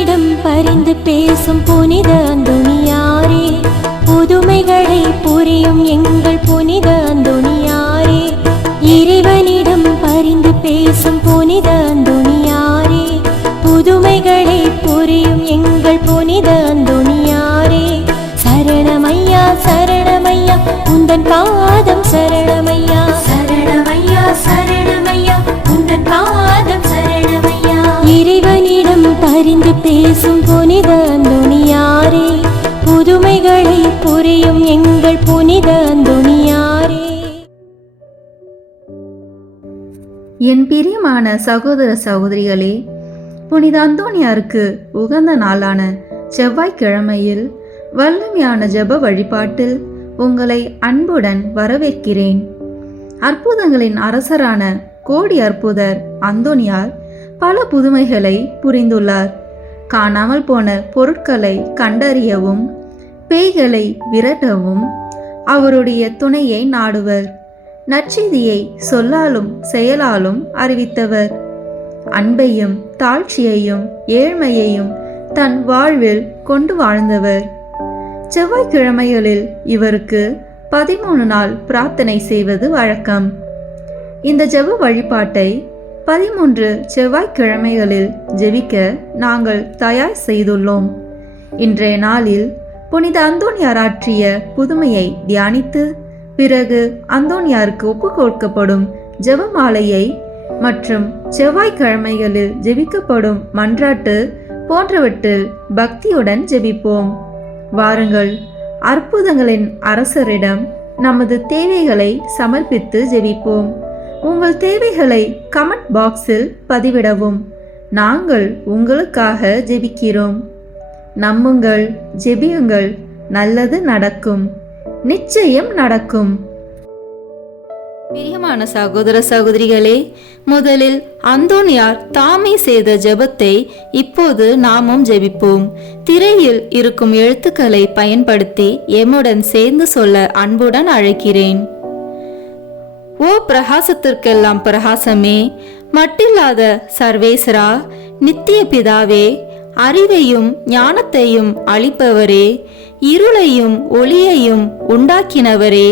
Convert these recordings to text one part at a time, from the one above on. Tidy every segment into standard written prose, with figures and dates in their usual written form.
இறைவனிடம் பரிந்து பேசும் புனித அந்தோணியாரே, புதுமைகளை புரியும் எங்கள் புனித அந்தோணியாரே. இறைவனிடம் பரிந்து பேசும் புனித அந்தோணியாரே, புதுமைகளை புரியும் எங்கள் புனித அந்தோணியாரே. சரணமையா சரணமையா உந்தன் பாதம் சரணமையா, சரணமையா சரணமையா உந்தன் பாதம் சரணமையா. இறைவனிடம் பரிந்து பேசும் புனித அந்தோணியாரே, புதுமைகளை புரியும் எங்கள் புனித அந்தோணியாரே. என் பிரியமான சகோதர சகோதரிகளே, புனித அந்தோணியாருக்கு உகந்த நாளான செவ்வாய்க்கிழமையில் வல்லமையான ஜெப வழிபாட்டில் உங்களை அன்புடன் வரவேற்கிறேன். அற்புதங்களின் அரசரான கோடி அற்புதர் அந்தோணியார் பல புதுமைகளை புரிந்துள்ளார். காணாமல் போன பொருட்களை கண்டறியவும் பேய்களை விரட்டவும் அவருடைய துணையை நாடுவர். நற்செய்தியை சொல்லாலும் செயலாலும் அறிவித்தவர். அன்பையும் தாழ்ச்சியையும் ஏழ்மையையும் தன் வாழ்வில் கொண்டு வாழ்ந்தவர். செவ்வாய்க்கிழமைகளில் இவருக்கு 13 நாள் பிரார்த்தனை செய்வது வழக்கம். இந்த ஜெப வழிபாட்டை 13 செவ்வாய்க்கிழமைகளில் ஜெபிக்க நாங்கள் தயார் செய்துள்ளோம். இன்றைய நாளில் புனித அந்தோணியார் ஆற்றிய புதுமையை தியானித்து பிறகு அந்தோணியாருக்கு ஒப்பு கொடுக்கப்படும் ஜெபமாலையை மற்றும் செவ்வாய்க்கிழமைகளில் ஜெபிக்கப்படும் மன்றாட்டு போன்றவற்றில் பக்தியுடன் ஜெபிப்போம். வாருங்கள், அற்புதங்களின் அரசரிடம் நமது தேவைகளை சமர்ப்பித்து ஜெபிப்போம். உங்கள் தேவைகளை கமெண்ட் பாக்ஸில் பதிவிடவும். நாங்கள் உங்களுக்காக ஜெபிக்கிறோம். நம்புங்கள், ஜெபியுங்கள், நல்லது நடக்கும், நிச்சயம் நடக்கும். பிரியமான சகோதர சகோதரிகளே, முதலில் அந்தோணியார் தாமே செய்த ஜெபத்தை இப்போது நாமும் ஜெபிப்போம். திரையில் இருக்கும் எழுத்துக்களை பயன்படுத்தி எம்முடன் சேர்ந்து சொல்ல அன்புடன் அழைக்கிறேன். ஓ பிரகாசத்திற்கெல்லாம் பிரகாசமே, மட்டில்லாத சர்வேஸ்வரா, நித்திய பிதாவே, அறிவையும் ஞானத்தையும் அளிப்பவரே, இருளையும் ஒளியையும் உண்டாக்கினவரே,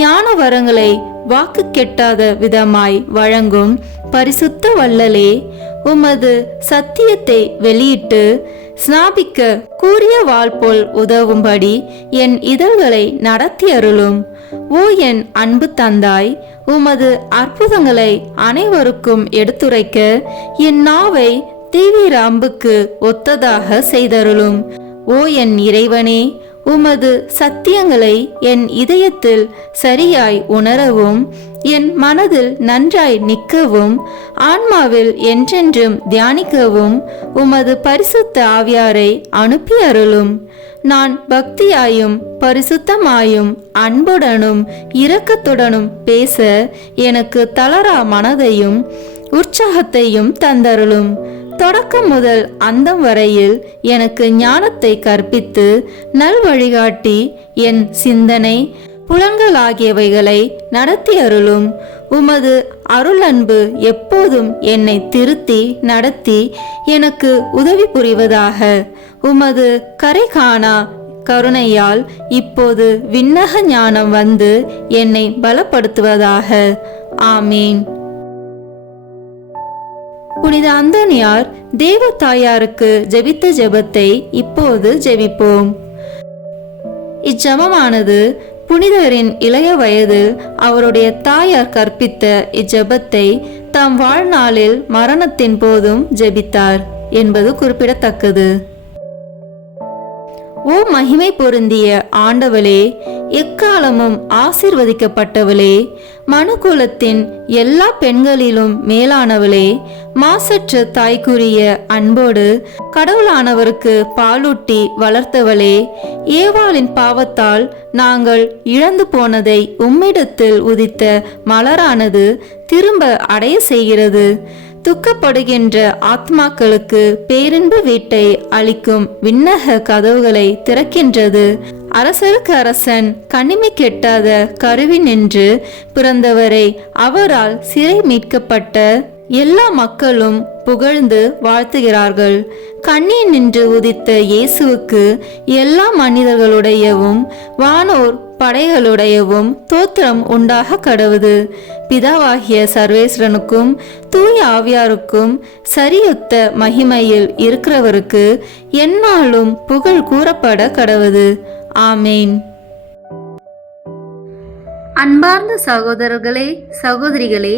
ஞான வரங்களை வாக்கு கெட்டாத விதமாய் வழங்கும் பரிசுத்த வள்ளலே, உமது சத்தியத்தை வெளியிட்டு ஸ்நாபிக்க கூறிய வாள் போல் உதவும்படி என் இதழ்களை நடத்தி அருளும். ஓ என் அன்பு தந்தாய், உமது அற்புதங்களை அனைவருக்கும் எடுத்துரைக்க என் நாவை தீவிர அம்புக்கு ஒத்ததாக செய்தருளும். ஓ என் இறைவனே, உமது சத்தியங்களை என் இதயத்தில் சரியாய் உணரவும் என் மனதில் நன்றாய் நிற்கவும் ஆன்மாவில் என்றென்றும் தியானிக்கவும் உமது பரிசுத்த ஆவியாரை அனுப்பி அருளும். நான் பக்தியாயும் பரிசுத்தமாயும் அன்புடனும் இரக்கத்துடனும் பேச எனக்கு தளரா மனதையும் உற்சாகத்தையும் தந்தருளும். தொடக்கம் முதல் அந்தம் வரையில் எனக்கு ஞானத்தை கற்பித்து நல் வழிகாட்டி என் சிந்தனை புலன்கள் ஆகியவைகளை நடத்தி அருளும். உமது அருள் அன்பு எப்போதும் என்னை திருத்தி நடத்தி எனக்கு உதவி புரிவதாக. உமது கரை காணா கருணையால் இப்போது விண்ணக ஞானம் வந்து என்னை பலப்படுத்துவதாக. ஆமீன். புனித அந்தோணியார் தேவ தாயாருக்கு ஜெபித்த ஜெபத்தை இப்போது ஜெபிப்போம். இச்செபமானது புனிதரின் இளைய வயதில் அவருடைய தாயார் கற்பித்த இச்செபத்தை தம் வாழ்நாளில் மரணத்தின் போதும் ஜெபித்தார் என்பது குறிப்பிடத்தக்கது. ஓ மகிமை பொருந்திய ஆண்டவளே, எக்காலமும் ஆசீர்வதிக்கப்பட்டவளே, மனுக்குலத்தின் எல்லா பெண்களிலும் மேலானவளே, மாசற்ற தாய்க்குரிய அன்போடு கடவுளானவருக்கு பாலூட்டி வளர்த்தவளே, ஏவாளின் பாவத்தால் நாங்கள் இழந்து போனதை உம்மிடத்தில் உதித்த மலரானது திரும்ப அடைய செய்கிறது. துக்கப்படுகின்ற ஆத்மாக்களுக்கு பேரின்பு வீட்டை அளிக்கும் விண்ணக கதவுகளை திறக்கின்றது. அரசருக்கு அரசன் கனிமை கெட்டாத கருவி நின்று பிறந்தவரை அவரால் சிறை மீட்கப்பட்ட எல்லா மக்களும் புகழ்ந்து வாழ்த்துகிறார்கள். கண்ணீர் நின்று உதித்த இயேசுவுக்கு எல்லா மனிதர்களுடையவும் வானோர் படைகளுடையவும் தோத்திரம் உண்டாக கடவுது. பிதாவாகிய சர்வேஸ்வரனுக்கும் தூய ஆவியாருக்கும் சரியொத்த மகிமையில் இருக்கிறவருக்கு எந்நாளும் புகழ் கூறப்பட கடவுது. ஆமேன். அன்பார்ந்த சகோதரர்களே, சகோதரிகளே,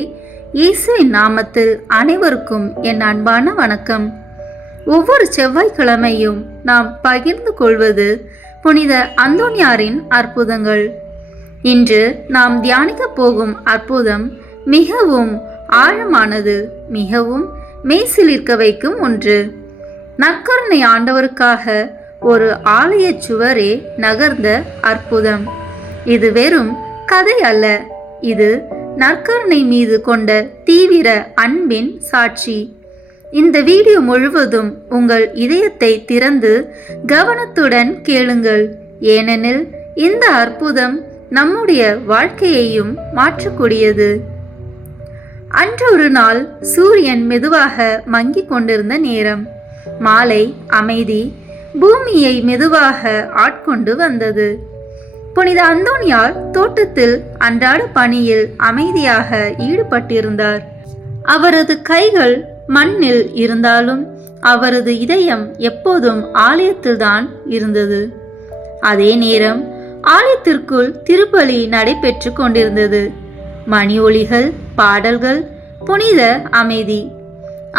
இயேசுவின் நாமத்தில் அனைவருக்கும் என் அன்பான வணக்கம். ஒவ்வொரு செவ்வாய்க்கிழமையும் நாம் பகிர்ந்து கொள்வது புனித அந்தோனியாரின் அற்புதங்கள். இன்று நாம் தியானிக்க போகும் அற்புதம் மிகவும் ஆழமானது, மிகவும் மெய்சிலிர்க்க வைக்கும் ஒன்று. நற்கருணை ஆண்டவருக்காக ஒரு ஆலய சுவரே நகர்ந்த அற்புதம். இது வெறும் கதை அல்ல, இது நற்கருணை மீது கொண்ட தீவிர அன்பின் சாட்சி. இந்த வீடியோ முழுவதும் உங்கள் இதயத்தை திறந்து கவனத்துடன் கேளுங்கள், ஏனெனில் இந்த அற்புதம் நம்முடைய வாழ்க்கையையும் மாற்றக்கூடியது. அன்று ஒரு நாள் சூரியன் மெதுவாக மங்கிக் கொண்டிருந்த நேரம். மாலை அமைதி பூமியை மெதுவாக ஆட்கொண்டு வந்தது. புனித அந்தோனியார் தோட்டத்தில் அன்றாட பணியில் அமைதியாக ஈடுபட்டிருந்தார். அவரது கைகள் மண்ணில் இருந்தாலும் அவரது இதயம் எப்போதும் ஆலயத்தில்தான் இருந்தது. அதே நேரம் ஆலயத்திற்குள் திருப்பலி நடைபெற்று கொண்டிருந்தது. மணி ஒலிகள், பாடல்கள், புனித அமைதி.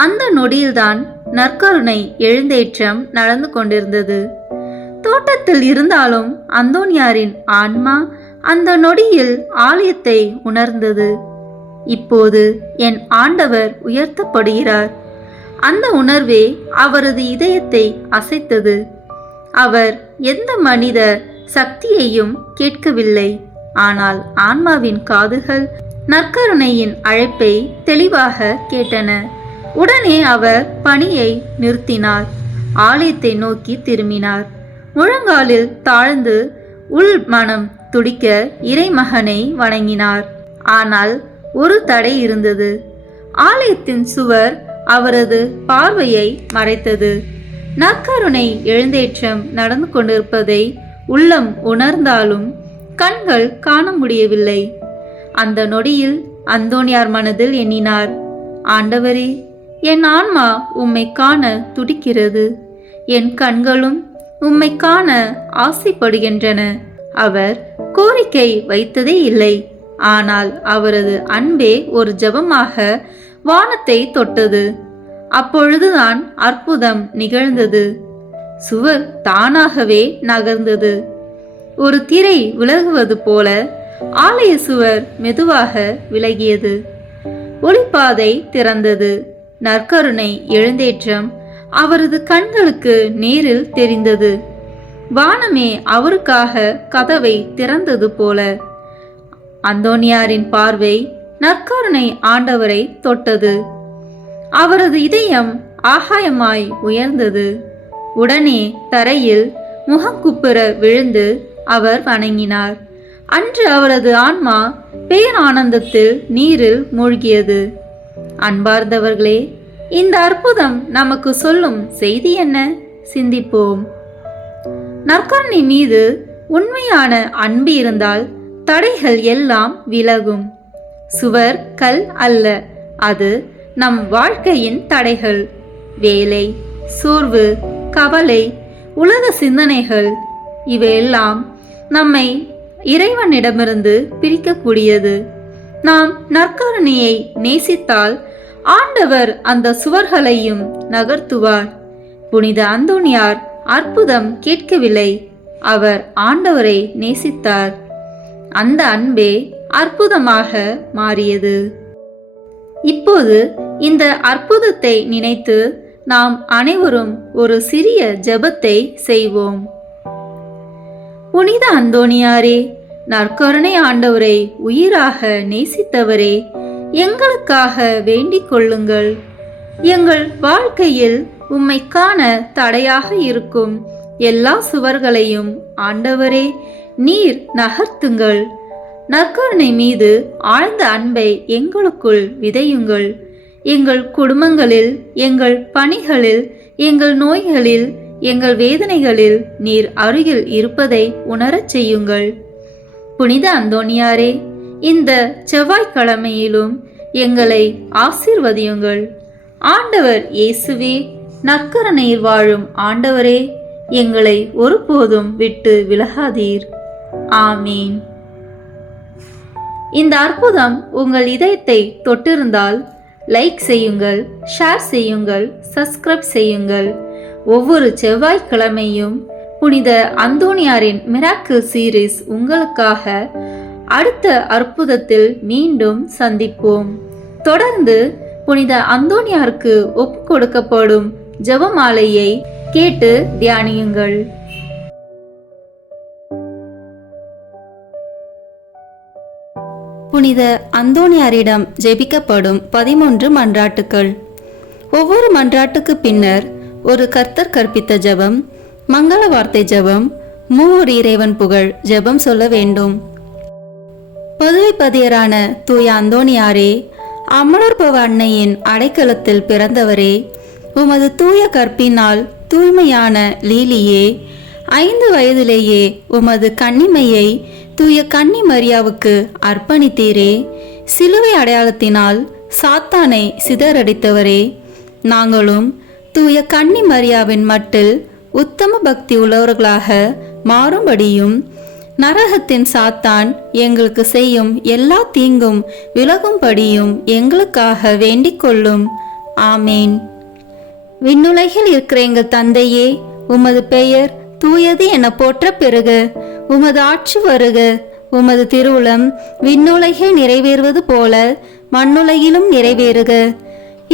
அந்த நொடியில்தான் நற்கருணை எழுந்தேற்றம் நடந்து கொண்டிருந்தது. தோட்டத்தில் இருந்தாலும் அந்தோனியாரின் ஆன்மா அந்த நொடியில் ஆலயத்தை உணர்ந்தது. இப்போது என் ஆண்டவர் உயர்த்தப்படுகிறார். அந்த உணர்வே அவரது இதயத்தை அசைத்தது. அவர் எந்த மனித சக்தியையும் கேட்கவில்லை, ஆனால் ஆன்மாவின் காதுகள் நற்கருணையின் அழைப்பை தெளிவாக கேட்டன. உடனே அவர் பணியை நிறுத்தினார். ஆலயத்தை நோக்கி திரும்பினார். முழங்காலில் தாழ்ந்து உள் மனம் துடிக்க இறைமகனை வணங்கினார். ஆனால் ஒரு தடை இருந்தது. ஆலயத்தின் சுவர் அவரது பார்வையை மறைத்தது. நற்கருணை எழுந்தேற்றம் நடந்து கொண்டிருப்பதை உள்ளம் உணர்ந்தாலும் கண்கள் காண முடியவில்லை. அந்த நொடியில் அந்தோனியார் மனதில் எண்ணினார், ஆண்டவரே, என் ஆன்மா உம்மை காண துடிக்கிறது, என் கண்களும் உம்மை காண ஆசைப்படுகின்றன. அவர் கோரிக்கை வைத்ததே இல்லை, ஆனால் அவரது அன்பே ஒரு ஜெபமாக வானத்தை தொட்டது. அப்பொழுதுதான் அற்புதம் நிகழ்ந்தது. சுவர் தானாகவே நகர்ந்தது. ஒரு திரை விலகுவது போல ஆலய சுவர் மெதுவாக விலகியது. ஒளிப்பாதை திறந்தது. நற்கருணை எழுந்தேற்றம் அவரது கண்களுக்கு நேரில் தெரிந்தது. வானமே அவருக்காக கதவை திறந்தது போல. அந்தோனியாரின் பார்வை நற்கருணை ஆண்டவரை தொட்டது. அவரது இதயம் ஆகாயமாய் உயர்ந்தது. உடனே தரையில் முகங்குப்புற விழுந்து அவர் வணங்கினார். அன்று அவரது ஆன்மா பேரானந்தத்தில் நீரில் மூழ்கியது. அன்பார்ந்தவர்களே, இந்த அற்புதம் நமக்கு சொல்லும் செய்தி என்ன? சிந்திப்போம். நற்கருணை மீது உண்மையான அன்பு இருந்தால் தடைகள் எல்லாம் விலகும். சுவர் கல் அல்ல, அது நம் வாழ்க்கையின் தடைகள். வேலை, சோர்வு, கவலை, உலக சிந்தனைகள், இவையெல்லாம் நம்மை இறைவனிடமிருந்து பிரிக்கக்கூடியது. நாம் நற்கருணையை நேசித்தால் ஆண்டவர் அந்த சுவர்களையும் நகர்த்துவார். புனித அந்தோனியார் அற்புதம் கேட்கவில்லை, அவர் ஆண்டவரை நேசித்தார். அந்த அன்பே அற்புதமாக மாறியது. இப்போது இந்த அற்புதத்தை நினைத்து நாம் அனைவரும் ஒரு சிறிய ஜெபத்தை செய்வோம். புனித அந்தோனியாரே, நற்கருணை ஆண்டவரை உயிராக நேசித்தவரே, எங்களுக்காக வேண்டிக் கொள்ளுங்கள். எங்கள் வாழ்க்கையில் உம்மை காண தடையாக இருக்கும் எல்லா சுவர்களையும் ஆண்டவரே நீர் நகர்த்துங்கள். நற்கருணை மீது ஆழ்ந்த அன்பை எங்களுக்குள் விதையுங்கள். எங்கள் குடும்பங்களில், எங்கள் பணிகளில், எங்கள் நோய்களில், எங்கள் வேதனைகளில் நீர் அருகில் இருப்பதை உணரச் செய்யுங்கள். புனித அந்தோணியாரே, இந்த செவ்வாய்க்கிழமையிலும் எங்களை ஆசீர்வதியுங்கள். ஆண்டவர் இயேசுவே, நற்கருணையில் வாழும் ஆண்டவரே, எங்களை ஒருபோதும் விட்டு விலகாதீர். ஆமீன். இந்த அற்புதம் உங்கள் இதயத்தை தொட்டிருந்தால் லைக் செய்யுங்கள், ஷேர் செய்யுங்கள், சப்ஸ்கிரைப் செய்யுங்கள். ஒவ்வொரு செவ்வாய்க்கிழமையும் புனித அந்தோணியாரின் மிராக்கிள் சீரீஸ் உங்களுக்காக. அடுத்த அற்புதத்தில் மீண்டும் சந்திப்போம். தொடர்ந்து புனித அந்தோணியாருக்கு ஒப்பு கொடுக்கப்படும் ஜெபமாலையை கேட்டு தியானியுங்கள். புனித அந்தோணியாரிடம் ஜெபிக்கப்படும் 13 மன்றாட்டுக்கள். ஒவ்வொரு மன்றாட்டுக்கு பின்னர் ஒரு கர்த்தர் கற்பித்த ஜெபம், மங்கள வார்த்தை ஜெபம், மூவர் இறைவன் புகழ் ஜெபம் சொல்ல வேண்டும். பதுவை பதியரான தூய அந்தோணியாரே, அமலர்பவ அன்னையின் அடைக்கலத்தில் பிறந்தவரே, உமது தூய கற்பினால் தூய்மையான லீலியே, 5 வயதிலேயே உமது கன்னிமையை தூய கன்னி மரியாவுக்கு அர்ப்பணித்தீரே. சிலுவை அடையாளத்தினால் சாத்தானை சிதறடித்தவரே, நாங்களும் தூய கன்னி மரியாவின் மட்டில் உத்தம பக்தி உள்ளவர்களாக மாறும்படியும் நரகத்தின் சாத்தான் எங்களுக்கு செய்யும் எல்லா தீங்கும் விலகும்படியும் எங்களுக்காக வேண்டிக் கொள்ளும். ஆமேன். விண்ணுலகில் இருக்கிற எங்கள் தந்தையே, உமது பெயர் தூயது என போற்ற பெறுக. உமது ஆட்சி வருக. உமது திருவுளம் விண்ணுலகில் நிறைவேறுவது போல மண்ணுலகிலும் நிறைவேறுக.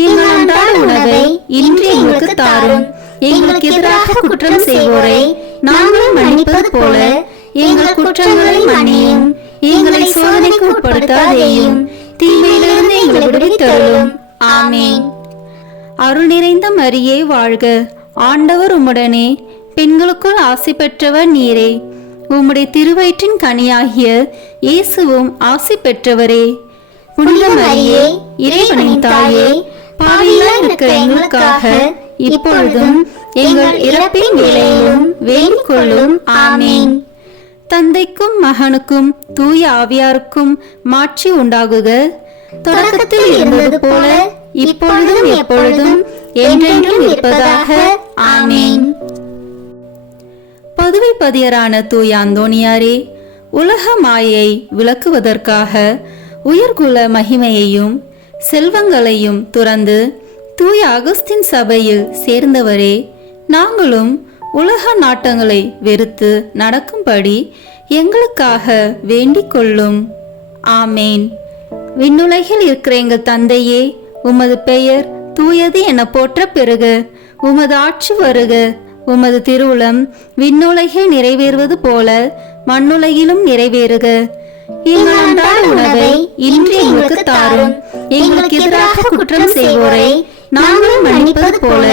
எங்கள் அன்றாட உணவை இன்று எங்களுக்கு தாரும். எங்களுக்கு எதிராக குற்றம் செய்வோரை நாங்கள் மன்னிப்பது போல எங்கள் குற்றங்களை மன்னியும். எங்களை சோதனைக்கு உட்படுத்தாதேயும், தீமையிலிருந்து எங்களை விடுவித்தருளும். ஆமேன். அருள் நிறைந்த மரியே வாழ்க. ஆண்டவர் உம்முடனே, பெண்களுக்குள் ஆசி பெற்றவர் நீரே. உம்முடைய திருவயிற்றின் கனியாகிய இயேசுவும் ஆசி பெற்றவரே. புனித மரியே, இறைவனின் தாயே, பாவிகளாய் இருக்கிற எங்களுக்காக இப்பொழுதும் எங்கள் இறப்பின் வேளையிலும் வேண்டிக் கொள்ளும். ஆமேன். தந்தைக்கும் மகனுக்கும் தூய ஆவியாருக்கும் மாட்சி உண்டாகுக. தொடக்கத்தில் இருந்தது போல இப்பொழுதும் எப்பொழுதும் என்றென்றும் இருப்பதாக. ஆமேன். பதுவை பதியரான தூய அந்தோணியாரே, உலக மாயை விளக்குவதற்காக உயர்குல மகிமையையும் செல்வங்களையும் துறந்து தூய அகஸ்தின் சபையில் சேர்ந்தவரே, நாங்களும் உலக நாட்டங்களை வெறுத்து நடக்கும்படி எங்களுக்காக வேண்டிக் கொள்ளும். ஆமேன். விண்ணுலகில் இருக்கிற எங்கள் தந்தையே, உமது பெயர் தூயது என போற்ற பெறுக. உமது ஆட்சி வருக. உமது திருவுளம் விண்ணுலகில் நிறைவேறுவது போல மண்ணுலகிலும் நிறைவேறுக. எங்கள் அன்றாட உணவை இன்று எங்களுக்கு தாரும். எங்களுக்கு எதிராக குற்றம் செய்வோரை நாங்கள் மன்னிப்பது போல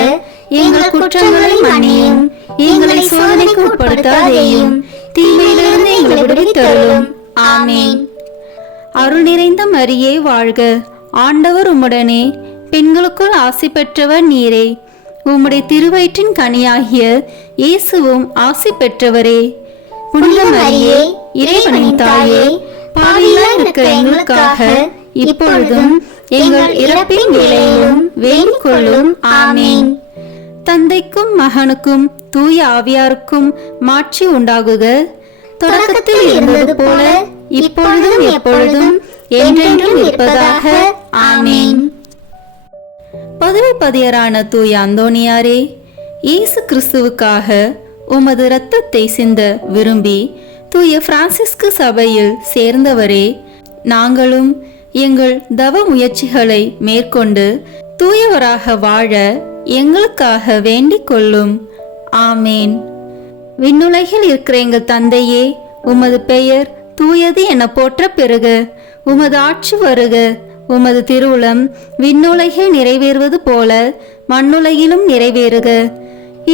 எங்கள் குற்றங்களை மன்னியும். எங்களை சோதனைக்கு உட்படுத்தாதேயும், தீமையிலிருந்து எங்களை விடுவித்தருளும். ஆமேன். அருள் நிறைந்த மரியே வாழ்க. ஆண்டவர் உம்முடனே, பெண்களுக்குள் ஆசி பெற்றவர் நீரே. உம்முடைய திருவயிற்றின் கனியாகிய இயேசுவும் ஆசி பெற்றவரே. புனித மரியே, இறைவனின் தாயே, பாவிகளாய் இருக்கிற எங்களுக்காக இப்பொழுதும் எங்கள் இறப்பின் வேளையிலும் வேண்டிக் கொள்ளும். ஆமேன். தந்தைக்கும் மகனுக்கும் தூய ஆவியாருக்கும் மாட்சி உண்டாகுக. தொடக்கத்தில் இருந்தது போல இப்பொழுதும் எப்பொழுதும் என்றென்றும் இருப்பதாக. ஆமேன். பதுவை பதியரான தூய அந்தோணியாரே, இயேசு கிறிஸ்துவுக்காக உமது இரத்தத்தை சிந்த விரும்பி தூய பிரான்சிஸ்கு சபையில் சேர்ந்தவரே, நாங்களும் எங்கள் தவ முயற்சிகளை மேற்கொண்டு தூயவராக வாழ எங்களுக்காக வேண்டிக் கொள்ளும். ஆமேன். விண்ணுலகில் இருக்கிற எங்கள் தந்தையே, உமது பெயர் தூயது என போற்ற பெறுக. உமது ஆட்சி வருக. உமது திருவுளம் விண்ணுலகில் நிறைவேறுவது போல மண்ணுலகிலும் நிறைவேறுக.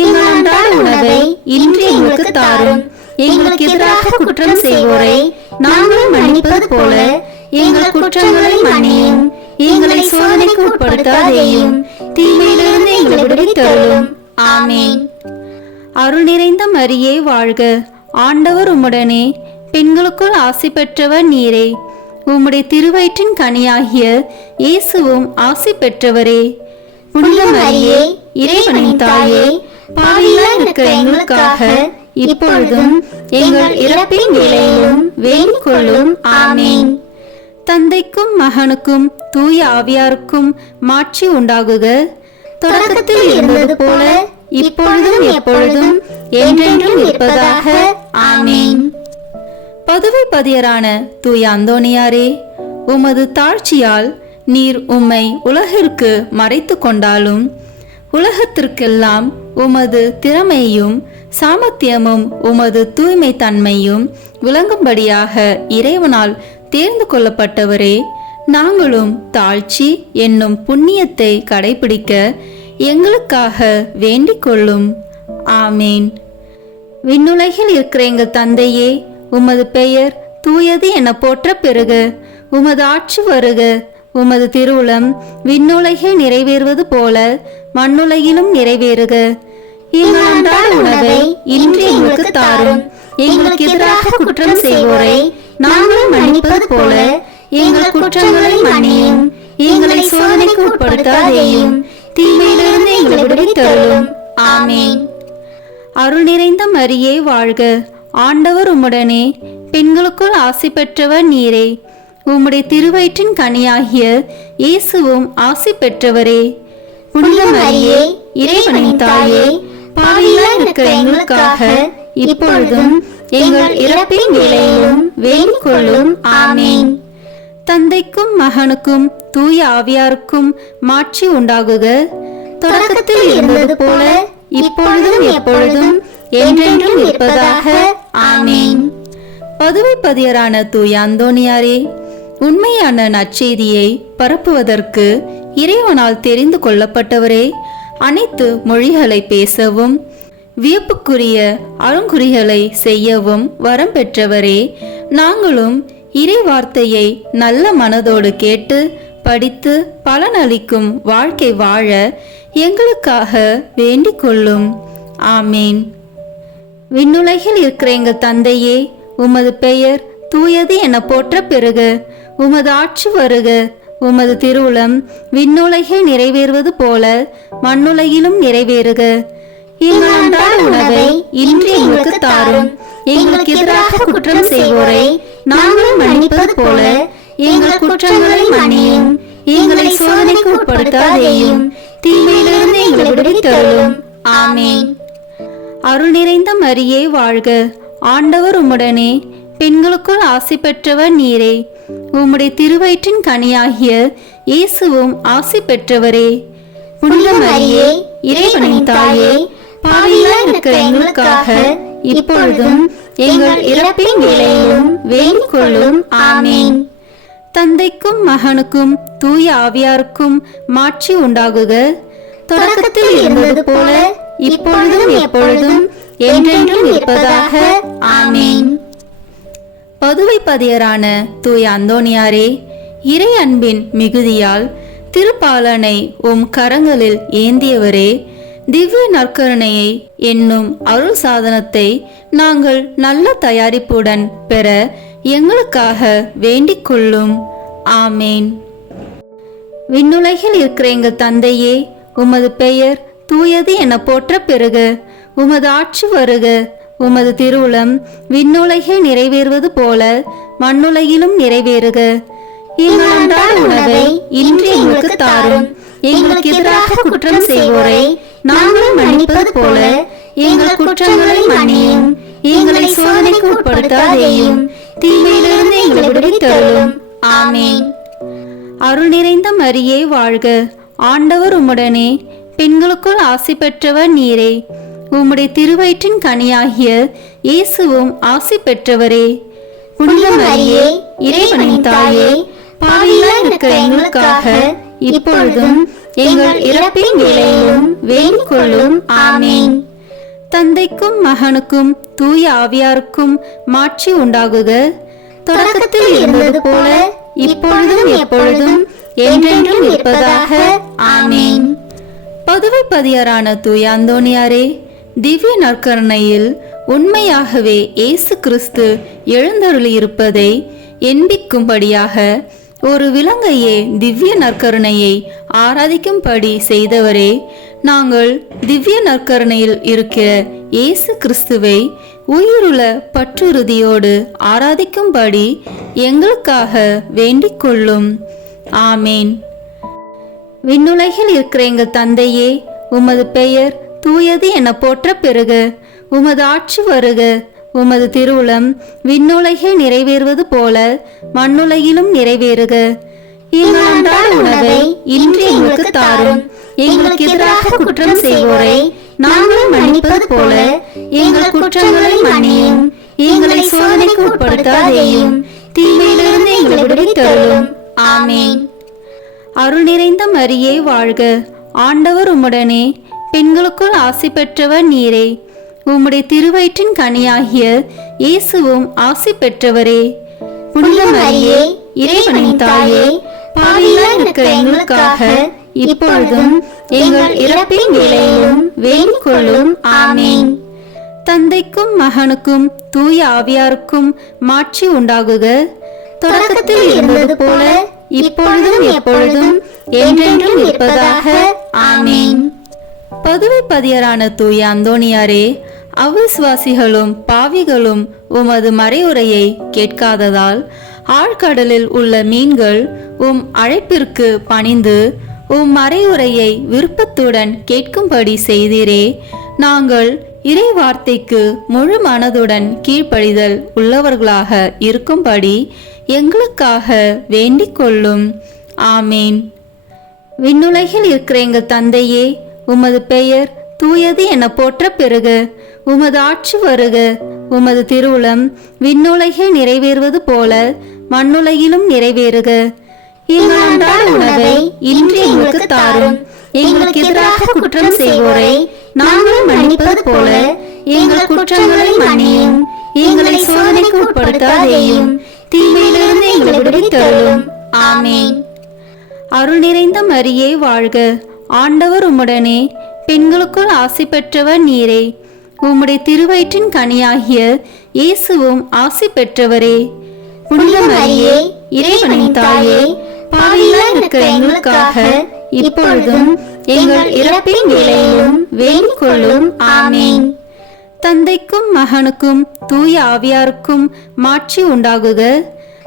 எங்கள் அன்றாட உணவை இன்று எங்களுக்கு தாரும். எங்களுக்கு எதிராக குற்றம் செய்வோரை நாங்கள் மன்னிப்பது போல எங்கள் குற்றங்களை மன்னியும். எங்களை சோதனைக்கு உட்படுத்தாதேயும், தீமையிலிருந்து எங்களை விடுவித்தருளும். ஆமென். அருள் நிறைந்த மரியே வாழ்க, ஆண்டவர் உம்முடனே, பெண்களுக்குள் ஆசி பெற்றவர் நீரே. உம்முடைய திருவயிற்றின் கனியாகிய இயேசுவும் ஆசி பெற்றவரே. புனித மரியே, இறைவனின் தாயே, பாவிகளாய் இருக்கிற எங்களுக்காக இப்பொழுதும் எங்கள் இறப்பின் வேளையிலும் வேண்டிக் கொள்ளும். ஆமென். தந்தைக்கும் மகனுக்கும் தூய ஆவியாருக்கும் மாட்சி உண்டாகுக. தொடக்கத்தில் இருந்தது போல இப்பொழுதும் எப்பொழுதும் என்றென்றும் இருப்பதாக. ஆமென். பதுவை பதியரான தூய அந்தோணியாரே, உமது தாழ்ச்சியால் நீர் உம்மை உலகிற்கு மறைத்து கொண்டாலும் உலகத்திற்கெல்லாம் உமது திறமையும் சாமர்த்தியமும் உமது தூய்மை தன்மையும் விளங்கும்படியாக இறைவனால் தேர்ந்து கொள்ளப்பட்டவரே, நாங்களும் தாழ்ச்சி என்னும் புண்ணியத்தை கடைபிடிக்க எங்களுக்காக வேண்டிக் கொள்ளும். ஆமேன். விண்ணுலகில் இருக்கிற எங்கள் தந்தையே, உமது பெயர் தூயது என போற்ற பெறுக. உமது ஆட்சி வருக. உமது திருவுளம் விண்ணுலகில் நிறைவேறுவது போல மண்ணுலகிலும் நிறைவேறுக. எங்கள் அன்றாட உணவை இன்று எங்களுக்கு தாரும். எங்களுக்கு எதிராக குற்றம் செய்வோரை நாங்கள் மன்னிப்பது போல எங்கள் குற்றங்களை மன்னியும். எங்களை சோதனைக்கு உட்படுத்தாதேயும், தீமையிலிருந்து எங்களை விடுவித்தருளும். ஆமென். அருள் நிறைந்த மரியே வாழ்க, ஆண்டவர் உம்முடனே, பெண்களுக்குள் ஆசி பெற்றவர் நீரே. உம்முடைய திருவயிற்றின் கனியாகிய இயேசுவும் ஆசி பெற்றவரே. புனித மரியே, இறைவனின் தாயே, பாவிகளாய் இருக்கிற எங்களுக்காக இப்பொழுதும் எங்கள் இறப்பின் வேளையிலும் வேண்டிக் கொள்ளும். ஆமென். தந்தைக்கும் மகனுக்கும் தூய ஆவியாருக்கும் மாட்சி உண்டாகுக. தொடக்கத்தில் இருந்தது போல இப்பொழுதும் எப்பொழுதும் என்றென்றும் இருப்பதாக. ஆமென். பதுவை பதியரான தூய அந்தோணியாரே, உண்மையான நற்செய்தியை பரப்புவதற்கு இறைவனால் தெரிந்து கொள்ளப்பட்டவரே, அனைத்து மொழிகளை பேசவும் வியப்புக்குரிய அருங்குறிகளை செய்யவும் வரம் பெற்றவரே, நாங்களும் இறை வார்த்தையை நல்ல மனதோடு கேட்டு படித்து பலனளிக்கும் வாழ்க்கை வாழ எங்களுக்காக வேண்டிக் கொள்ளும். ஆமேன். விண்ணுலகில் இருக்கிற எங்கள் தந்தையே, உமது பெயர் தூயது என போற்ற பெறுக. உமது ஆட்சி வருக. உமது திருவுளம் விண்ணுலகில் நிறைவேறுவது போல மண்ணுலகிலும் நிறைவேறுக. எங்கள் அன்றாட உணவை இன்று எங்களுக்கு தாரும். எங்களுக்கு எதிராக குற்றம் செய்வோரை நாங்கள் மன்னிப்பது போல எங்கள் குற்றங்களை மன்னியும். எங்களை சோதனைக்கு உட்படுத்தாதேயும், தீமையிலிருந்து எங்களை விடுவித்தருளும். ஆமென். அருள் நிறைந்த மரியே வாழ்க, ஆண்டவர் உம்முடனே, பெண்களுக்குள் ஆசி பெற்றவர் நீரே. உம்முடைய திருவயிற்றின் கனியாகிய இயேசுவும் ஆசி பெற்றவரே. புனித மரியே, இறைவனின் தாயே, பாவிகளாய் இருக்கிற எங்களுக்காக இப்பொழுதும் எங்கள் இறப்பின் வேளையிலும் வேண்டிக் கொள்ளும். ஆமென். தந்தைக்கும் மகனுக்கும் தூய ஆவியாருக்கும் மாட்சி உண்டாகுக. தொடக்கத்தில் இருந்தது போல இப்பொழுதும் எப்பொழுதும் என்றென்றும் இருப்பதாக. ஆமென். பதுவை பதியரான தூய அந்தோணியாரே, இறை அன்பின் மிகுதியால் திருப்பாலனை உம் கரங்களில் ஏந்தியவரே, திவ்ய நற்கருணையை என்னும் அருள் சாதனத்தை நாங்கள் நல்ல தயாரிப்புடன் பெற எங்களுக்காக வேண்டிக் கொள்ளும். ஆமேன். விண்ணுலகில் இருக்கிற எங்கள் தந்தையே, உமது பெயர் தூயது என போற்ற பெறுக. உமது ஆட்சி வருக. உமது திருவுளம் விண்ணுலகில் நிறைவேறுவது போல மண்ணுலகிலும் நிறைவேறுக. எங்கள் அன்றாட உணவை இன்று எங்களுக்கு தாரும். எங்களுக்கு எதிராக குற்றம் செய்வோரை நாங்கள் மன்னிப்பது போல எங்கள் குற்றங்களை மன்னியும். எங்களை சோதனைக்கு உட்படுத்தாதேயும், தீமையிலிருந்து எங்களை விடுவித்தருளும். ஆமென். அருள் நிறைந்த மரியே வாழ்க, ஆண்டவர் உம்முடனே, பெண்களுக்குள் ஆசி பெற்றவர் நீரே. உம்முடைய திருவயிற்றின் கனியாகிய இயேசுவும் ஆசி பெற்றவரே. புனித மரியே, இறைவனின் தாயே, பாவிகளாய் இருக்கிற எங்களுக்காக இப்பொழுதும் எங்கள் இறப்பின் வேளையிலும் வேண்டிக் கொள்ளும். ஆமென். தந்தைக்கும் மகனுக்கும் தூய ஆவியாருக்கும் மாட்சி உண்டாகுக. தொடக்கத்தில் இருந்தது போல இப்பொழுதும் எப்பொழுதும் என்றென்றும் இருப்பதாக. ஆமேன். பதுவைப்பதியரான தூய அந்தோணியாரே, திவ்ய நற்கருணையில் உண்மையாகவே இயேசு கிறிஸ்து எழுந்தருளியிருப்பதை எண்பிக்கும்படியாக ஒரு விலங்கையே திவ்ய நற்கருணையை ஆராதிக்கும்படி செய்தவரே, நாங்கள் திவ்ய நற்கருணையில் இருக்கிற இயேசு கிறிஸ்துவை உயிருள்ள பற்றுறுதியோடு ஆராதிக்கும்படி எங்களுக்காக வேண்டிக் கொள்ளும். ஆமேன். விண்ணுலகில் இருக்கிற எங்கள் தந்தையே, உமது பெயர் தூயது என போற்ற பெறுக. உமது ஆட்சி வருக. உமது திருவுளம் விண்ணுலகில் நிறைவேறுவது போல மண்ணுலகிலும் நிறைவேறுக. எங்கள் அன்றாட உணவை இன்று எங்களுக்கு தாரும். எங்களுக்கு எதிராக குற்றம் செய்வோரை நாங்கள் மன்னிப்பது போல எங்கள் குற்றங்களை மன்னியும். எங்களை சோதனைக்கு உட்படுத்தாதேயும், தீமையிலிருந்து எங்களை விடுவித்தருளும். ஆமேன். அருள் நிறைந்த மரியே வாழ்க. ஆண்டவர் உம்முடனே, பெண்களுக்குள் ஆசி பெற்றவர் நீரே. உம்முடைய திருவயிற்றின் கனியாகிய இயேசுவும் ஆசி பெற்றவரே. புனித மரியே, இறைவனின் தாயே, பாவிகளாய் இருக்கிற எங்களுக்காக இப்பொழுதும் எங்கள் இறப்பின் வேளையிலும் வேண்டிக் கொள்ளும். ஆமேன். தந்தைக்கும் மகனுக்கும் தூய ஆவியாருக்கும் மாட்சி உண்டாகுக. தொடக்கத்தில் இருந்தது போல இப்பொழுதும் எப்பொழுதும் என்றென்றும் இருப்பதாக. ஆமேன். பதுவைப்பதியரான தூய அந்தோணியாரே, அவிசுவாசிகளும் பாவிகளும் உமது மறையுரையை கேட்காததால் ஆழ்கடலில் உள்ள மீன்கள் உம் அழைப்பிற்கு பணிந்து உம் மறையுரையை விருப்பத்துடன் கேட்கும்படி செய்தீரே. நாங்கள் இறை வார்த்தைக்கு முழு மனதுடன் கீழ்ப்படிதல் உள்ளவர்களாக இருக்கும்படி எங்களுக்காக வேண்டிக் கொள்ளும். ஆமேன். விண்ணுலகில் இருக்கிற எங்கள் தந்தையே, உமது பெயர் தூயது என போற்ற பெறுக. உமது ஆட்சி வருக. உமது திருவுளம் விண்ணுலகில் நிறைவேறுவது போல மண்ணுலகிலும் நிறைவேறுக. எங்கள் அன்றாட உணவை இன்று எங்களுக்கு தாரும். எங்களுக்கு எதிராக குற்றம் செய்வோரை நாங்கள் மன்னிப்பது போல எங்கள் குற்றங்களை மன்னியும். எங்களை சோதனைக்கு உட்படுத்தாதேயும், தீமையிலிருந்து எங்களை விடுவித்தருளும். ஆமேன். அருள் நிறைந்த மரியே வாழ்க. ஆண்டவர் உம்முடனே, பெண்களுக்குள் ஆசி பெற்றவர் நீரே. உம்முடைய திருவயிற்றின் கனியாகிய இயேசுவும் ஆசி பெற்றவரே. புனித மரியே, இறைவனின் தாயே, பாவிகளாய் இருக்கிற எங்களுக்காக இப்பொழுதும் எங்கள் இறப்பின் வேளையிலும் வேண்டிக் கொள்ளும். ஆமேன். தந்தைக்கும் மகனுக்கும் தூய ஆவியாருக்கும் மாட்சி உண்டாகுக.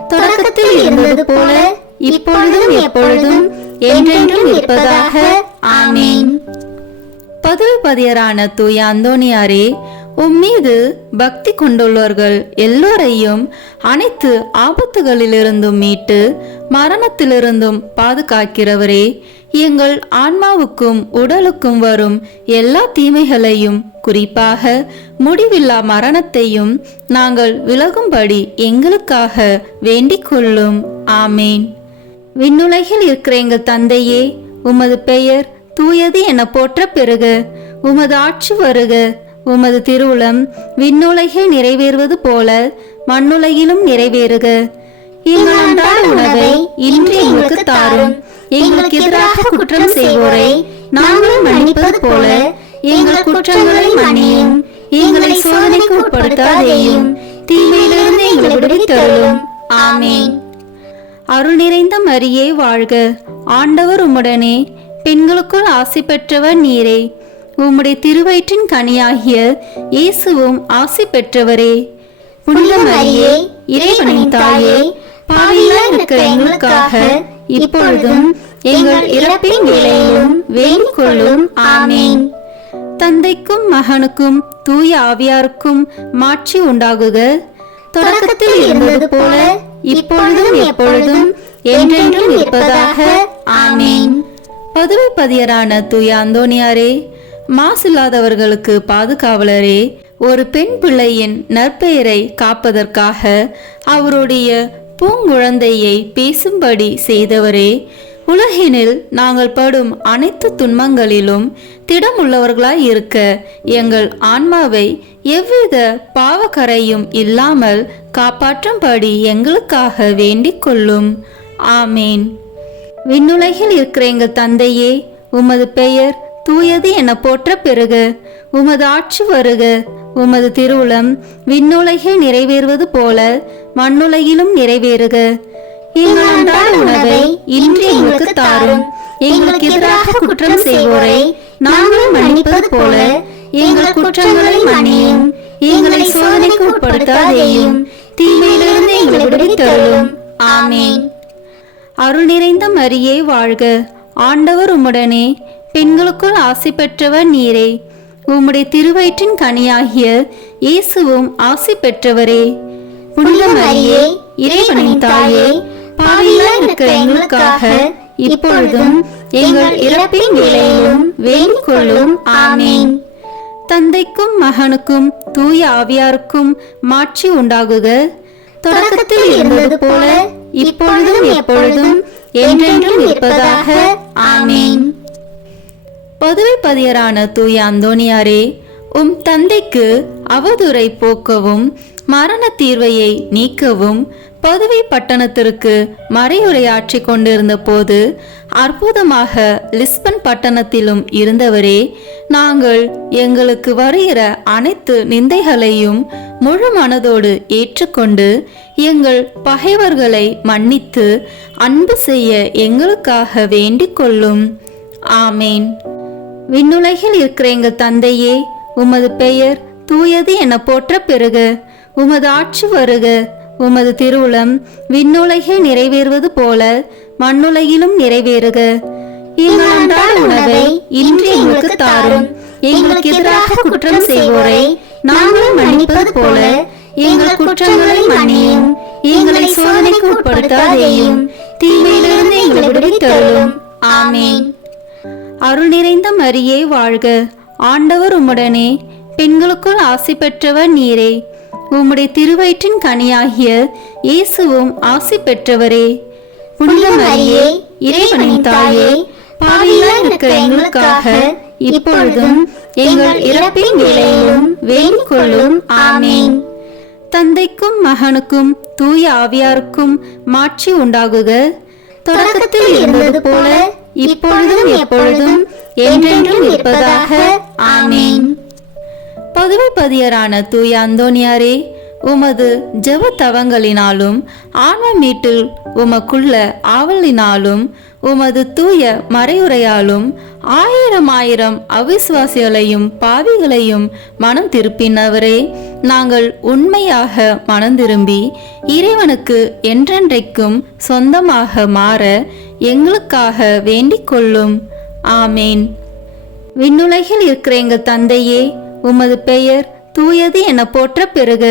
தொடக்கத்தில் இருந்தது போல இப்பொழுதும் எப்பொழுதும் என்றென்றும் இருப்பதாக. ஆமேன். பதுவைப்பதியரான தூய அந்தோணியாரே, உம்மீது பக்தி கொண்டுள்ளவர்கள் எல்லோரையும் அனைத்து ஆபத்துகளிலிருந்தும் மீட்டு மரணத்திலிருந்தும் பாதுகாக்கிறவரே, எங்கள் ஆன்மாவுக்கும் உடலுக்கும் வரும் எல்லா தீமைகளையும், குறிப்பாக முடிவில்லா மரணத்தையும் நாங்கள் விலகும்படி எங்களுக்காக வேண்டிக் கொள்ளும். ஆமேன். விண்ணுலகில் இருக்கிற எங்கள் தந்தையே, உமது பெயர் தூயது என போற்ற பெறுக. உமது ஆட்சி வருக. உமது திருவுளம் விண்ணுலகில் நிறைவேறுவது போல மண்ணுலகிலும் நிறைவேறுக. எங்கள் அன்றாட உணவை இன்று எங்களுக்கு தாரும். எங்களுக்கு எதிராக குற்றம் செய்வோரை நாங்கள் மன்னிப்பது போல எங்கள் குற்றங்களை மன்னியும். எங்களை சோதனைக்கு உட்படுத்தாதேயும், தீமையிலிருந்து எங்களை விடுவித்தருளும். ஆமேன். அருள் நிறைந்த மரியே வாழ்க. ஆண்டவர் உம்முடனே, பெண்களுக்குள் ஆசி பெற்றவர் நீரே. உம்முடைய திருவயிற்றின் கனியாகிய இயேசுவும் ஆசி பெற்றவரே. புனித மரியே, இறைவனின் தாயே, பாவிகளாய் இருக்கிற எங்களுக்காக இப்பொழுதும் எங்கள் இறப்பின் வேளையிலும் வேண்டிக் கொள்ளும். ஆமேன். தந்தைக்கும் மகனுக்கும் தூய ஆவியாருக்கும் மாட்சி உண்டாகுக. தொடக்கத்தில் இருந்தது போல இப்பொழுதும் எப்பொழுதும் என்றென்றும் இருப்பதாக. ஆமேன். பதுவைப்பதியரான தூய அந்தோணியாரே, மாசில்லாதவர்களுக்கு பாதுகாவலரே, ஒரு பெண் பிள்ளையின் நற்பெயரை காப்பதற்காக அவருடைய பூங்குழந்தையை பேசும்படி செய்தவரே, உலகினில் நாங்கள் படும் அனைத்து துன்பங்களிலும் திடமுள்ளவர்களாய் இருக்க எங்கள் ஆன்மாவை எவ்வித பாவக்கரையும் இல்லாமல் காப்பாற்றும்படி எங்களுக்காக வேண்டிக் கொள்ளும். ஆமேன். விண்ணுலகில் இருக்கிற எங்கள் தந்தையே, உமது பெயர் தூயது என போற்ற பெறுக. உமது ஆட்சி வருக. உமது திருவுளம் விண்ணுலகில் நிறைவேறுவது போல மண்ணுலகிலும் நிறைவேறுக. எங்கள் அன்றாட உணவை இன்று எங்களுக்கு தாரும். எங்களுக்கு எதிராக குற்றம் செய்வோரை நாங்கள் மன்னிப்பது போல எங்கள் குற்றங்களை மன்னியும். எங்களை சோதனைக்கு உட்படுத்தாதேயும், தீமையிலிருந்து எங்களை விடுவித்தருளும். ஆமென். அருள் நிறைந்த மரியே வாழ்க. ஆண்டவர் உம்முடனே, பெண்களுக்குள் ஆசி பெற்றவர் நீரே. உம்முடைய திருவயிற்றின் கனியாகிய இயேசுவும் ஆசி பெற்றவரே. புனித மரியே, இறைவனின் தாயே, பாவிகளாய் இருக்கிற எங்களுக்காக இப்பொழுதும் எங்கள் இறப்பின் வேளையிலும் வேண்டிக் கொள்ளும். ஆமென். தந்தைக்கும் மகனுக்கும் தூய ஆவியாருக்கும் மாட்சி உண்டாகுக. தொடக்கத்தில் இருந்தது போல இப்பொழுதும் எப்பொழுதும் என்றென்றும் இருப்பதாக. ஆமென். பதுவை பதியரான தூய அந்தோணியாரே, உம் தந்தைக்கு அவதூறை போக்கவும் மரண தீர்வையை நீக்கவும் பதுவை பட்டணத்திற்கு மறையுரையாற்றி கொண்டிருந்த போது அற்புதமாக லிஸ்பன் பட்டணத்திலும் இருந்தவரே, நாங்கள் எங்களுக்கு வருகிற அனைத்து நிந்தைகளையும் முழு மனதோடு ஏற்றுக்கொண்டு எங்கள் பகைவர்களை மன்னித்து அன்பு செய்ய எங்களுக்காக வேண்டிக் கொள்ளும். ஆமேன். விண்ணுலகில் இருக்கிற எங்கள் தந்தையே, உமது பெயர் தூயது என போற்ற பெறுக. உமது ஆட்சி வருக. உமது திருவுளம் விண்ணுலகில் நிறைவேறுவது போல மண்ணுலகிலும் நிறைவேறுக. எங்கள் அன்றாட உணவை இன்று எங்களுக்கு தாரும். எங்களுக்கு எதிராக குற்றம் செய்வோரை நாங்கள் மன்னிப்பது போல எங்கள் குற்றங்களை மன்னியும். எங்களை சோதனைக்கு உட்படுத்தாதேயும், தீமையிலிருந்து எங்களை விடுவித்தருளும். ஆமென். அருள் நிறைந்த மரியே வாழ்க. ஆண்டவர் உம்முடனே, பெண்களுக்குள் ஆசி பெற்றவர் நீரே. உம்முடைய திருவயிற்றின் கனியாகிய இயேசுவும் ஆசி பெற்றவரே. புனித மரியே, இறைவனின் தாயே, பாவிகளாய் இருக்கிற எங்களுக்காக இப்பொழுதும் எங்கள் இறப்பின் வேளையிலும் வேண்டிக் கொள்ளும். ஆமென். தந்தைக்கும் மகனுக்கும் தூய ஆவியாருக்கும் மாட்சி உண்டாகுக. தொடக்கத்தில் இருந்தது போல இப்பொழுதும் எப்பொழுதும் என்றென்றும் இருப்பதாக. ஆமென். பதுவை பதியரான தூய அந்தோணியாரே, உமது ஜெப தவங்களினாலும் ஆன்ம மீட்டில் உமக்குள்ள ஆவலினாலும் உமது தூய மறையுரையாலும் ஆயிரம் அவிசுவாசிகளையும் பாவிகளையும் மனம் திருப்பினவரே, நாங்கள் உண்மையாக மனம் திரும்பி இறைவனுக்கு என்றென்றைக்கும் சொந்தமாக மாற எங்களுக்காக வேண்டிக் கொள்ளும். ஆமேன். விண்ணுலகில் இருக்கிற எங்கள் தந்தையே, உமது பெயர் தூயது என போற்ற பெறுக.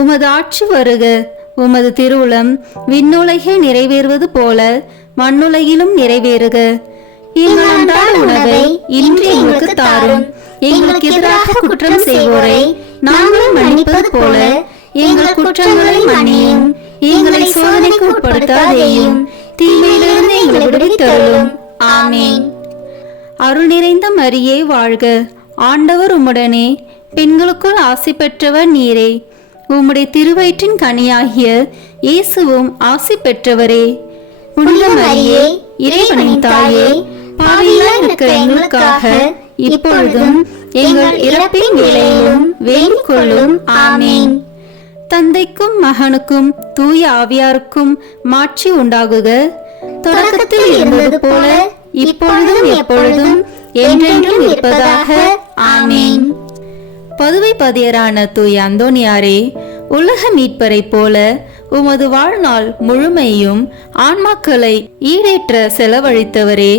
உமது ஆட்சி வருக. உமது திருவுளம் விண்ணுலகில் நிறைவேறுவது போல மண்ணுலகிலும் நிறைவேறுக. எங்கள் அன்றாட உணவை இன்று எங்களுக்கு தாரும். எங்களுக்கு எதிராக குற்றம் செய்வோரை நாங்கள் மன்னிப்பது போல எங்கள் குற்றங்களை மன்னியும். எங்களை சோதனைக்கு உட்படுத்தாதேயும், தீமையிலிருந்து எங்களை விடுவித்தருளும். ஆமென். அருள் நிறைந்த மரியே வாழ்க. ஆண்டவர் உம்முடனே, பெண்களுக்குள் ஆசி பெற்றவர் நீரே. உம்முடைய திருவயிற்றின் கனியாகிய இயேசுவும் ஆசி பெற்றவரே. புனித மரியே, இறைவனின் தாயே, பாவிகளாய் இருக்கிற எங்களுக்காக இப்பொழுதும் எங்கள் இறப்பின் வேளையிலும் வேண்டிக் கொள்ளும். ஆமென். தந்தைக்கும் மகனுக்கும் தூய ஆவியாருக்கும் மாட்சி உண்டாகுக. தொடக்கத்தில் இருந்தது போல இப்பொழுதும் எப்பொழுதும் என்றென்றும் இருப்பதாக. ஆமென். பதுவை பதியரான தூய அந்தோணியாரே, உலக மீட்பரை போல உமது வாழ்நாள் முழுமையும் ஆன்மாக்களை ஈடேற்ற செலவழித்தவரே,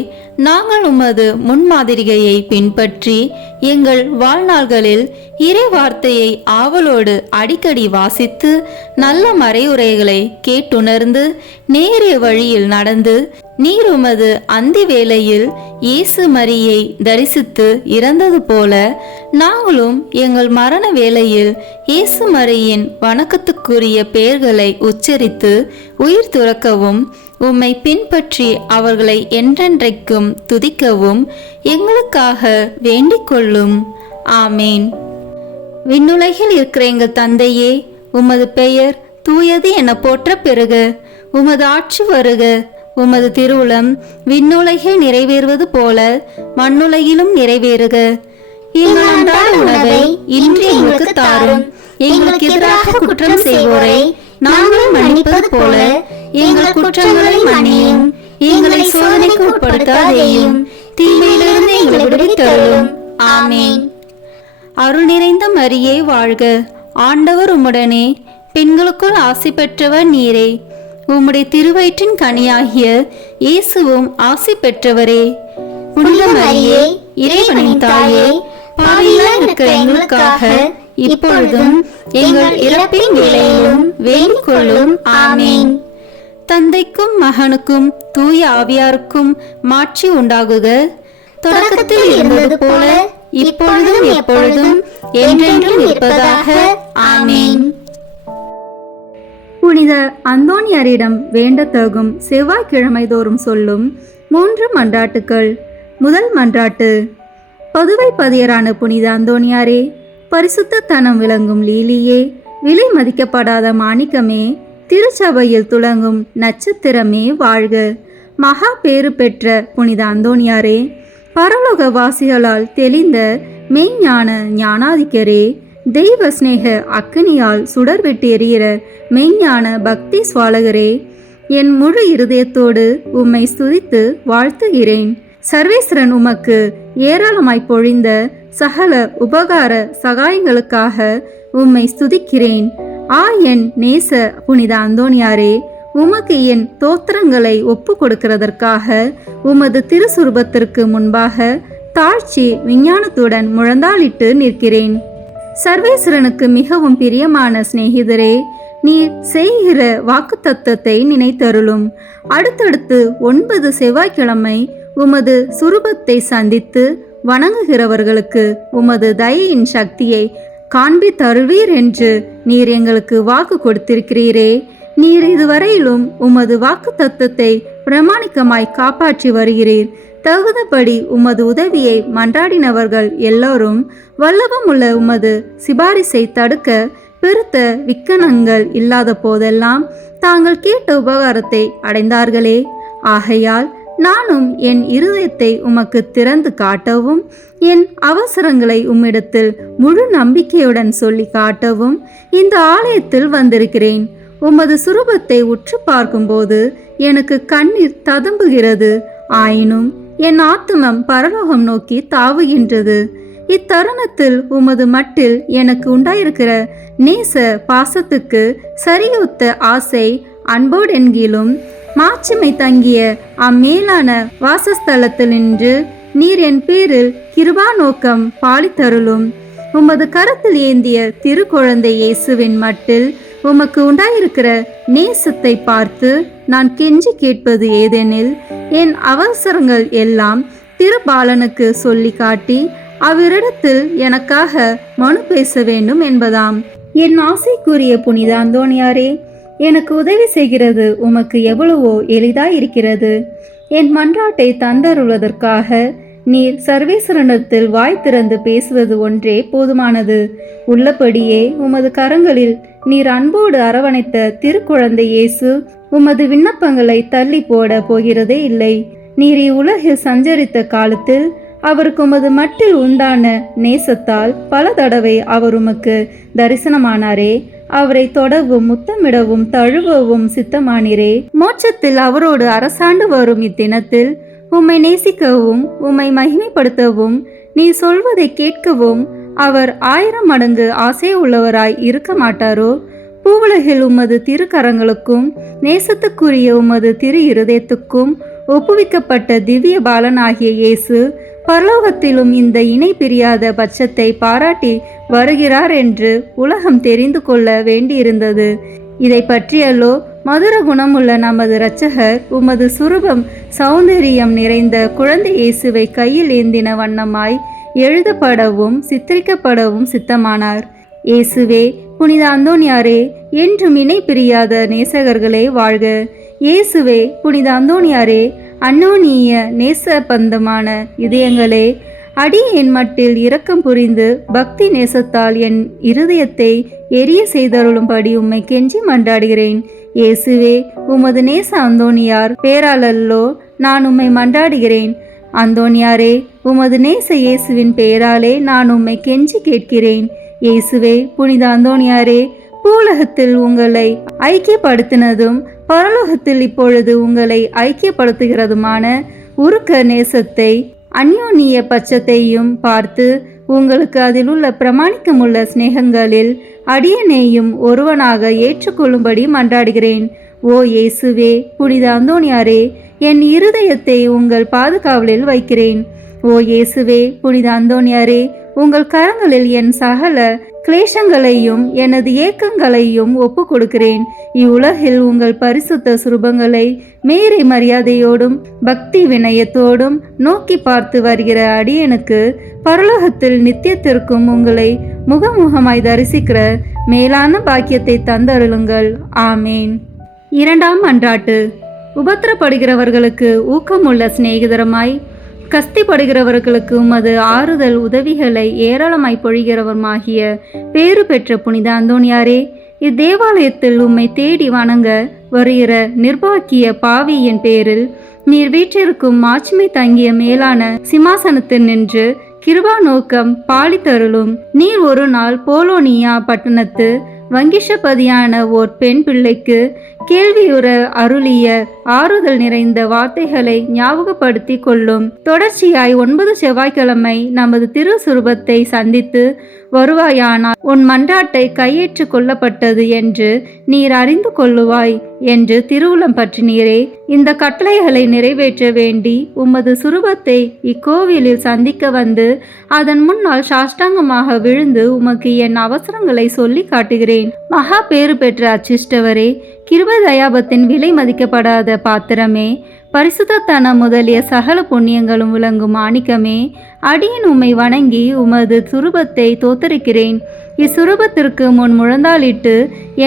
நாங்கள் உமது முன்மாதிரிகையை பின்பற்றி எங்கள் வாழ்நாள்களில் இறை வார்த்தையை ஆவலோடு அடிக்கடி வாசித்து நல்ல மறையுரைகளை கேட்டுணர்ந்து நேரிய வழியில் நடந்து நீர் உமது அந்தி வேளையில் இயேசு மரியை தரிசித்து இறந்தது போல நாங்களும் எங்கள் மரண வேளையில் இயேசு மரியின் வணக்கத்துக்குரிய பெயர்களை உச்சரித்து உயிர் துறக்கவும் உம்மை பின்பற்றி அவர்களை என்றென்றைக்கும் துதிக்கவும் எங்களுக்காக வேண்டிக் கொள்ளும். ஆமேன். விண்ணுலகில் இருக்கிற எங்கள் தந்தையே, உமது பெயர் தூயது என போற்ற பெறுக. உமது ஆட்சி வருக. உமது திருவுளம் விண்ணுலகில் நிறைவேறுவது போல மண்ணுலகிலும் நிறைவேறுக. எங்கள் அன்றாட உணவை இன்று எங்களுக்கு தாரும். எங்களுக்கு எதிராக குற்றம் செய்வோரை நாங்கள் மன்னிப்பது போல எங்கள் குற்றங்களை மன்னியும். எங்களை சோதனைக்கு உட்படுத்தாதேயும், தீமையிலிருந்து எங்களை விடுவித்தருளும். ஆமென். அருள் நிறைந்த மரியே வாழ்க, ஆண்டவர் உம்முடனே, பெண்களுக்குள் ஆசி பெற்றவர் நீரே. உம்முடைய திருவயிற்றின் கனியாகிய இயேசுவும் ஆசி பெற்றவரே. புனித மரியே, இறைவனின் தாயே, பாவிகளாய் இருக்கிற எங்களுக்காக இப்பொழுதும் எங்கள் இறப்பின் வேளையிலும் வேண்டிக் கொள்ளும். ஆமென். தந்தைக்கும் மகனுக்கும் தூய ஆவியாருக்கும் மாட்சி உண்டாகுக. தொடக்கத்தில் இருந்தது போல இப்பொழுதும் எப்பொழுதும் என்றென்றும் இருப்பதாக. ஆமென். புனித அந்தோனியாரிடம் வேண்டத்தகும் செவ்வாய்க்கிழமை தோறும் சொல்லும் 3 மன்றாட்டுக்கள். முதல் மன்றாட்டு. பதுவை பதியரான புனித அந்தோனியாரே, பரிசுத்த தனம் விளங்கும் லீலியே, விலை மதிக்கப்படாத மாணிக்கமே, திருச்சபையில் துலங்கும் நட்சத்திரமே வாழ்க. மகா பேறு பெற்ற புனித அந்தோனியாரே, பரலோக வாசிகளால் தெளிந்த மெய்ஞான ஞானாதிக்கரே, தெய்வ ஸ்நேக அக்கினியால் சுடர்விட்டு எரிகிற மெய்ஞான பக்தி சுவாலகரே, என் முழு இருதயத்தோடு உம்மை ஸ்துதித்து வாழ்த்துகிறேன். சர்வேஸ்வரன் உமக்கு ஏராளமாய் பொழிந்த சகல உபகார சகாயங்களுக்காக உம்மை ஸ்துதிக்கிறேன். என் நேச புனித அந்தோனியாரே, உமக்கு என் தோத்திரங்களை ஒப்பு கொடுக்கிறதற்காக உமது திருசுரூபத்திற்கு முன்பாக தாழ்ச்சி விஞ்ஞானத்துடன் முழந்தாளிட்டு நிற்கிறேன். சர்வேஸ்வரனுக்கு மிகவும் பிரியமான சிநேகிதரே, நீர் செய்கிற வாக்குத்தத்தத்தை நினைத்தருளும். அடுத்தடுத்து 9 செவ்வாய்க்கிழமை உமது சுரூபத்தை சந்தித்து வணங்குகிறவர்களுக்கு உமது தயையின் சக்தியை காண்பித்தருள்வீர் என்று நீர் எங்களுக்கு வாக்கு கொடுத்திருக்கிறீரே. நீர் இதுவரையிலும் உமது வாக்கு தத்தத்தை பிரமாணிக்கமாய் காப்பாற்றி வருகிறீர். தகுந்தபடி உமது உதவியை மன்றாடினவர்கள் எல்லோரும் வல்லபம் உள்ள உமது சிபாரிசை தடுக்க பெருத்த விக்கனங்கள் இல்லாத போதெல்லாம் தாங்கள் கேட்ட உபகாரத்தை அடைந்தார்களே. ஆகையால் நானும் என் இருதயத்தை உமக்கு திறந்து காட்டவும், என் அவசரங்களை உம்மிடத்தில் முழு நம்பிக்கையுடன் சொல்லி காட்டவும் இந்த ஆலயத்தில் வந்திருக்கிறேன். உமது சுரூபத்தை உற்று பார்க்கும்போது எனக்கு கண்ணீர் ததும்புகிறது. ஆயினும் என் ஆத்துமம் பரலோகம் நோக்கி தாவுகின்றது. இத்தருணத்தில் உமது மட்டில் எனக்கு உண்டாயிருக்கிற நேச பாசத்துக்கு சரியொத்த ஆசை அன்போடென்கிலும் மாட்சிமை தங்கிய அம்மேலான வாசஸ்தலத்தில் நின்று நீர் என் பேரில் கிருபா நோக்கம் பாலித்தருளும். உமது கரத்தில் ஏந்திய திருக்குழந்தை இயேசுவின் மட்டில் உமக்கு உண்டாயிருக்கிற நேசத்தை பார்த்து நான் கெஞ்சி கேட்பது ஏதெனில், என் அவசரங்கள் எல்லாம் திருபாலனுக்கு சொல்லி காட்டி அவரிடத்தில் எனக்காக மனு பேச வேண்டும் என்பதாம். என் ஆசைக்குரிய புனித அந்தோனியாரே, எனக்கு உதவி செய்கிறது உமக்கு எவ்வளவோ எளிதாயிருக்கிறது. என் மன்றாட்டை தந்தருவதற்காக நீர் சர்வேஸ்வரனிடத்தில் வாய் திறந்து பேசுவது ஒன்றே போதுமானது. உள்ளபடியே உமது கரங்களில் நீர் அன்போடு அரவணைத்த திருக்குழந்தை இயேசு உமது விண்ணப்பங்களை தள்ளி போட போகிறதே இல்லை. நீர் இவ்வுலகில் சஞ்சரித்த காலத்தில் அவருக்கு உமது மட்டில் உண்டான நேசத்தால் பல தடவை அவர் உமக்கு தரிசனமானாரே. அவரை தொடவும் முத்தமிடவும் தழுவவும் சித்தமானிரே. மோட்சத்தில் அவரோடு அரசாண்டு வரும் இத்தினத்தில் உம்மை நேசிக்கவும் உம்மை மகிமைப்படுத்தவும் நீ சொல்வதை கேட்கவும் அவர் 1000 மடங்கு ஆசை உள்ளவராய் இருக்க மாட்டாரோ? பூவுலகில் உமது திருக்கரங்களுக்கும் நேசத்துக்குரிய உமது திரு இருதயத்துக்கும் ஒப்புவிக்கப்பட்ட திவ்ய பாலனாகிய இயேசு பரலோகத்திலும் இந்த இணை பிரியாத பட்சத்தை பாராட்டி வருகிறார் என்று உலகம் தெரிந்து கொள்ள வேண்டியிருந்தது. இதை பற்றியல்லோ மதுர குணமுள்ள நமது இரட்சகர் உமது சுரூபம் சௌந்தரியம் நிறைந்த குழந்தை இயேசுவை கையில் ஏந்தின வண்ணமாய் எழுதப்படவும் சித்தரிக்கப்படவும் சித்தமானார். இயேசுவே, புனித அந்தோனியாரே, என்றும் இணை பிரியாத நேசகர்களே வாழ்க. இயேசுவே, புனித அந்தோனியாரே, அன்னோனிய நேச பந்தமான இதயங்களே, அடியேன் மட்டில் இரக்கம் புரிந்து பக்தி நேசத்தால் என் இருதயத்தை எரிய செய்தருளும்படி உம்மை கெஞ்சி மன்றாடுகிறேன். இயேசுவே, உமது நேச அந்தோணியார் பேராலல்லோ நான் உம்மை மன்றாடுகிறேன். அந்தோணியாரே, உமது நேச இயேசுவின் பெயராலே நான் உம்மை கெஞ்சி கேட்கிறேன். இயேசுவே, புனித அந்தோணியாரே, பூலகத்தில் உங்களை ஐக்கியப்படுத்தினதும் பரலோகத்தில் இப்பொழுது உங்களை ஐக்கியப்படுத்துகிறதுமான உருக்க நேசத்தை அந்யோன்ய பட்சத்தையும் பார்த்து உங்களுக்கு அதில் உள்ள பிரமாணிக்கமுள்ள சிநேகங்களில் அடியனையும் ஒருவனாக ஏற்றுக்கொள்ளும்படி மன்றாடுகிறேன். ஓ இயேசுவே, புனித அந்தோணியாரே, என் இருதயத்தை உங்கள் பாதுகாவலில் வைக்கிறேன். ஓ இயேசுவே, புனித அந்தோணியாரே, உங்கள் கரங்களில் என் சகல கிளேசங்களையும் எனது ஏக்கங்களையும் ஒப்பு கொடுக்கிறேன். இவ்வுலகில் உங்கள் பரிசுத்த சுரூபங்களை மேரி மரியாதையோடும் பக்தி வினயத்தோடும் நோக்கி பார்த்து வருகிற அடியனுக்கு பரலோகத்தில் நித்தியத்திற்கும் உங்களை முகமுகமாய் தரிசிக்கிற மேலான பாக்கியத்தை தந்தருளுங்கள். ஆமேன். இரண்டாம் மன்றாட்டு. உபத்திரப்படுகிறவர்களுக்கு ஊக்கமுள்ள சிநேகிதரமாய் கஸ்திப்படுகிறவர்களுக்கு உமது ஆறுதல் உதவிகளை ஏராளமாய் பொழிகிறவருமாகிய பேறு பெற்ற புனித அந்தோணியாரே, இத்தேவாலயத்தில் உம்மை தேடி வணங்க வருகிற நிர்பாக்கிய பாவியின் பேரில் நீர் வீற்றிருக்கும் மாட்சிமை தங்கிய மேலான சிம்மாசனத்தில் நின்று கிருபா நோக்கம் பாலித்தருளும். நீர் ஒரு நாள் போலோனியா பட்டணத்து வங்கிஷபதியான ஓர் பெண் பிள்ளைக்கு கேள்வியுற அருளிய ஆறுதல் நிறைந்த வார்த்தைகளை ஞாபகப்படுத்தி கொள்ளும். தொடர்ச்சியாய் 9 செவ்வாய்க்கிழமை நமது திருசுரூபத்தை சந்தித்து வருவாயானால் உன் மன்றாட்டை கையேற்று கொள்ளப்பட்டது என்று நீர் அறிந்து கொள்ளுவாய் என்று திருவுளம் பற்றினீரே. இந்த கட்டளைகளை நிறைவேற்ற வேண்டி உமது சுரூபத்தை இக்கோவிலில் சந்திக்க வந்து அதன் முன்னால் சாஷ்டாங்கமாக விழுந்து உமக்கு என் அவசரங்களை சொல்லி காட்டுகிறேன். மகா பேறு பெற்ற அச்சிஷ்டவரே, கிருபை தயாபத்தின் விலை மதிக்கப்படாத பாத்திரமே, பரிசுத்தத்தனம் முதலிய சகல புண்ணியங்களும் விளங்கும் மாணிக்கமே, அடியேன் உம்மை வணங்கி உமது சுரூபத்தை தோத்தரிக்கிறேன். இச்சுரூபத்திற்கு முன் முழந்தாளிட்டு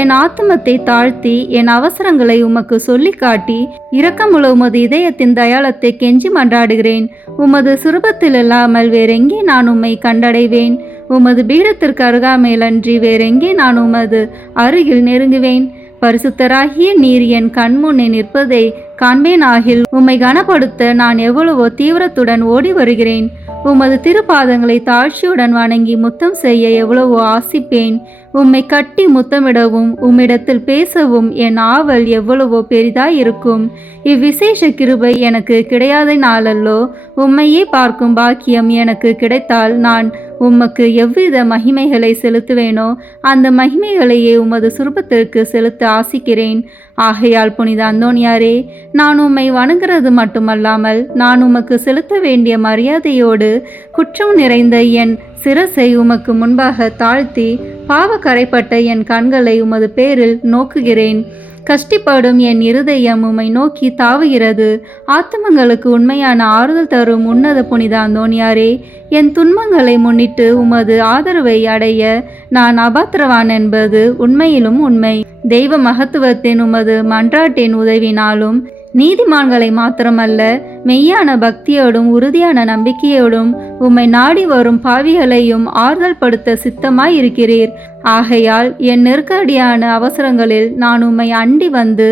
என் ஆத்துமத்தை தாழ்த்தி என் அவசரங்களை உமக்கு சொல்லி காட்டி இரக்கமுள்ள உமது இதயத்தின் தயாளத்தை கெஞ்சி மன்றாடுகிறேன். உமது சுரூபத்தில் இல்லாமல் வேறெங்கே நான் உம்மை கண்டடைவேன்? உமது பீடத்திற்கு அருகாமையிலன்றி வேறெங்கே நான் உமது அருகில் நெருங்குவேன்? பரிசுத்தராகிய நீர் என் கண்முன்னே நிற்பதை காண்பேனாகில் உம்மை கனப்படுத்த நான் எவ்வளவோ தீவிரத்துடன் ஓடி வருகிறேன். உமது திருப்பாதங்களை தாழ்ச்சியுடன் வணங்கி முத்தம் செய்ய எவ்வளவோ ஆசிப்பேன். உம்மை கட்டி முத்தமிடவும் உம்மிடத்தில் பேசவும் என் ஆவல் எவ்வளவோ பெரிதாயிருக்கும். இவ்விசேஷ கிருபை எனக்கு கிடையாத நாளல்லோ. உம்மையே பார்க்கும் பாக்கியம் எனக்கு கிடைத்தால் நான் உமக்கு எவ்வித மகிமைகளை செலுத்துவேனோ அந்த மகிமைகளையே உமது சுரூபத்திற்கு செலுத்த ஆசிக்கிறேன். ஆகையால் புனித அந்தோணியாரே, நான் உம்மை வணங்குறது மட்டுமல்லாமல் நான் உமக்கு செலுத்த வேண்டிய மரியாதையோடு குற்றம் நிறைந்த என் சிரசை உமக்கு முன்பாக தாழ்த்தி பாவ கரைப்பட்ட என் கண்களை உமது பேரில் நோக்குகிறேன். கஷ்டிப்படும் என் இருதயம் உம்மை நோக்கி தாவுகிறது. ஆத்துமங்களுக்கு உண்மையான ஆறுதல் தரும் உன்னத புனித அந்தோணியாரே, என் துன்பங்களை முன்னிட்டு உமது ஆதரவை அடைய நான் அபாத்திரவான் என்பது உண்மையிலும் உண்மை. தெய்வ மகத்துவத்தின் உமது மன்றாட்டின் உதவினாலும் நீதிமான்களை மாத்திரமல்ல, மெய்யான பக்தியோடும் உறுதியான நம்பிக்கையோடும் உம்மை நாடி வரும் பாவிகளையும் ஆறுதல் படுத்த சித்தமாய் இருக்கிறீர். ஆகையால் என் நெருக்கடியான அவசரங்களில் நான் உம்மை அண்டி வந்து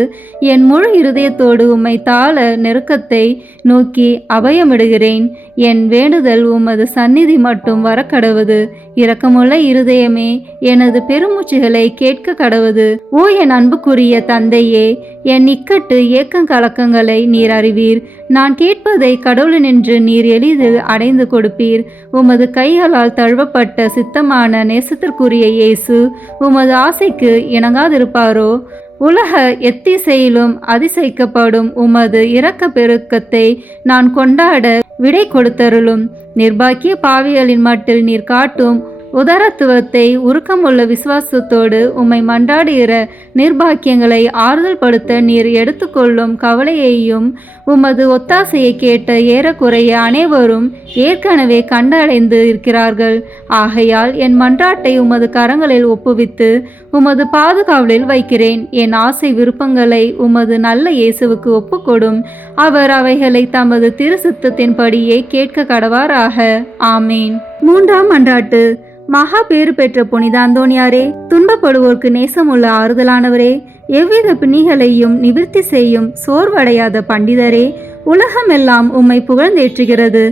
என் முழு இருதயத்தோடு உம்மை தாழ நெருக்கத்தை நோக்கி அபயமிடுகிறேன். என் வேண்டுதல் உமது சந்நிதி மட்டும் வரக்கடவுது. இரக்கமுள்ள இருதயமே, எனது பெருமூச்சுகளை கேட்க கடவுது. ஓ என் அன்புக்குரிய தந்தையே, என் இக்கட்டு ஏக்கங் கலக்கங்களை நீர் அறிவீர். நான் கேட்பதை கடவுளினின்று நீர் எளிதில் அடைந்து கொடுப்பீர். உமது கைகளால் தழுவப்பட்ட சித்தமான நேசத்திற்குரிய இயேசு உமது ஆசைக்கு இணங்காதிருப்பாரோ? உலக எத்திசையிலும் அதிசயிக்கப்படும் உமது இரக்க பெருக்கத்தை நான் கொண்டாட விடை கொடுத்தருளும். நிர்பாக்கிய பாவிகளின் மட்டில் நீர் காட்டும் உதாரத்துவத்தை உருக்கமுள்ள விசுவாசத்தோடு உம்மை மன்றாடுகிற நிர்பாக்கியங்களை ஆறுதல் படுத்த நீர் எடுத்துக்கொள்ளும் கவலையையும் உமது ஒத்தாசையை கேட்ட ஏறக்குறைய அனைவரும் ஏற்கனவே கண்டடைந்து இருக்கிறார்கள். ஆகையால் என் மன்றாட்டை உமது கரங்களில் ஒப்புவித்து உமது பாதுகாவலில் வைக்கிறேன். என் ஆசை விருப்பங்களை உமது நல்ல இயேசுவுக்கு ஒப்புக்கொடும். அவர் அவைகளை தமது திருசித்தத்தின்படியே கேட்க கடவாராக. ஆமேன். மூன்றாம் மன்றாட்டு. மகா பேறு பெற்ற புனித அந்தோணியாரே, துன்பப்படுவோர்க்கு நேசமுள்ள ஆறுதலானவரே, எவ்வித பிணிகளையும் நிவிர்த்தி செய்யும் சோர்வடையாத பண்டிதரே, உலகமெல்லாம் உம்மை புகழ்ந்தேற்றுகிறது.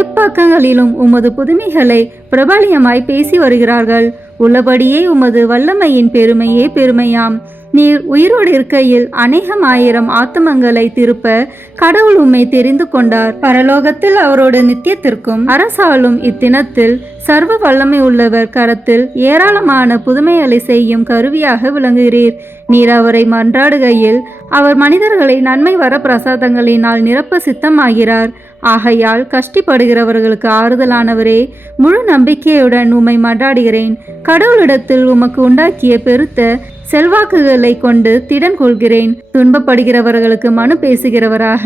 எப்பக்கங்களிலும் உமது புதுமைகளை பிரபலியமாய் பேசி வருகிறார்கள். உள்ளபடியே உமது வல்லமையின் பெருமையே பெருமையாம். நீர் உயிரோடு இருக்கையில் அநேகமாயிரம் ஆத்துமங்களை திருப்ப கடவுள் உம்மை தெரிந்து கொண்டார். பரலோகத்தில் அவரோடு நித்தியத்திற்கும் அரசாலும் இத்தினத்தில் சர்வ வல்லமை உள்ளவர் கரத்தில் ஏராளமான புதுமைகளை செய்யும் கருவியாக விளங்குகிறீர். நீர் அவரை மன்றாடுகையில் அவர் மனிதர்களை நன்மை வர பிரசாதங்களினால் நிரப்ப சித்தமாகிறார். ஆகையால் கஷ்டப்படுகிறவர்களுக்கு ஆறுதலானவரே, முழு நம்பிக்கையுடன் உம்மை மன்றாடுகிறேன். கடவுளிடத்தில் உமக்கு உண்டாக்கிய பெருத்த செல்வாக்குகளை கொண்டு திடன் கொள்கிறேன். துன்பப்படுகிறவர்களுக்கு மனு பேசுகிறவராக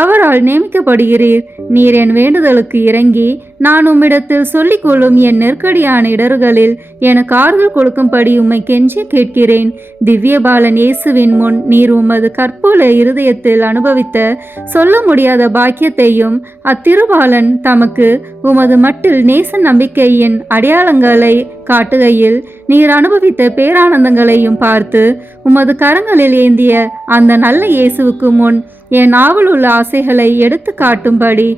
அவரால் நியமிக்கப்படுகிறீர். நீர் என் வேண்டுதலுக்கு இறங்கி நான் உம்மிடத்தில் சொல்லிக் கொள்ளும் என் நெருக்கடியான இடர்களில் எனக்கு ஆறுதல் கொடுக்கும்படி உம்மை கெஞ்சி கேட்கிறேன். திவ்ய பாலன் இயேசுவின் முன் நீர் உமது கற்புல இருதயத்தில் அனுபவித்த சொல்ல முடியாத பாக்கியத்தையும் அத்திருபாலன் தமக்கு உமது மட்டில் நேச நம்பிக்கையின் அடையாளங்களை காட்டுகையில் நீர் அனுபவித்த பேரானந்தங்களையும் பார்த்து உமது கரங்களில் ஏந்திய அந்த நல்ல இயேசுவுக்கு முன் என் ஆவலுள்ள ஆசைகளை எடுத்து காட்டும்படி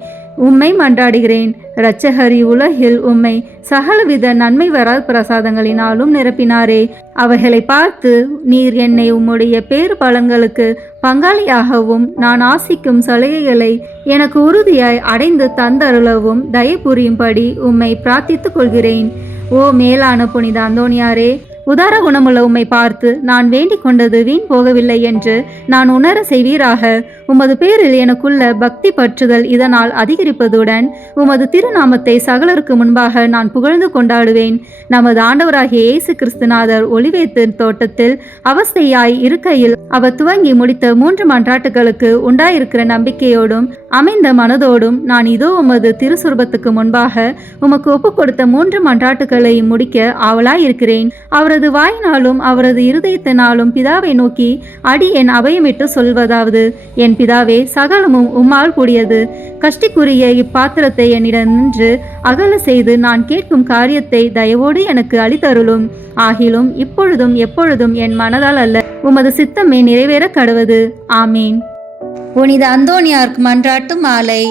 உம்மை மன்றாடுகிறேன். இரட்சகரி உலகில் உம்மை சகலவித நன்மை வர பிரசாதங்களினாலும் நிரப்பினாரே. அவைகளை பார்த்து நீர் என்னை உம்முடைய பேறு பலன்களுக்கு பங்காளியாகவும் நான் ஆசிக்கும் சலுகைகளை எனக்கு உறுதியாய் அடைந்து தந்தருளவும் தயை புரியும்படி உம்மை பிரார்த்தித்துக் கொள்கிறேன். ஓ மேலான புனித அந்தோணியாரே, உதார குணமுள்ள உம்மை பார்த்து நான் வேண்டிக் கொண்டது வீண் போகவில்லை என்று நான் உணர செய்வீராக. உமது பேரில் எனக்குள்ள பக்தி பற்றுதல் இதனால் அதிகரிப்பதுடன் உமது திருநாமத்தை சகலருக்கு முன்பாக நான் புகழ்ந்து கொண்டாடுவேன். நமது ஆண்டவராகிய இயேசு கிறிஸ்துநாதர் ஒலிவேத்து தோட்டத்தில் அவஸ்தையாய் இருக்கையில் அவர் துவங்கி முடித்த 3 மன்றாட்டுகளுக்கு உண்டாயிருக்கிற நம்பிக்கையோடும் அமைந்த மனதோடும் நான் இதோ உமது திருசுரபத்துக்கு முன்பாக உமக்கு ஒப்புக் கொடுத்த 3 மன்றாட்டுகளையும் முடிக்க ஆவலாயிருக்கிறேன். அவரது வாயினாலும் அவரது இருதயத்தினாலும் பிதாவை நோக்கி அடியேன் அபயமிட்டு சொல்வதாவது, என் பிதாவே, சகலமும் உம்மால் கூடியது. கஷ்டிக்குரிய இப்பாத்திரத்தை என்னிடமின்று அகல செய்து நான் கேட்கும் காரியத்தை தயவோடு எனக்கு அளித்தருளும். ஆகிலும் இப்பொழுதும் எப்பொழுதும் என் மனதால் அல்ல, உமது சித்தமே நிறைவேற கடவது. ஆமீன். புனித அந்தோணியார்க்கு மன்றாட்டு மாலை.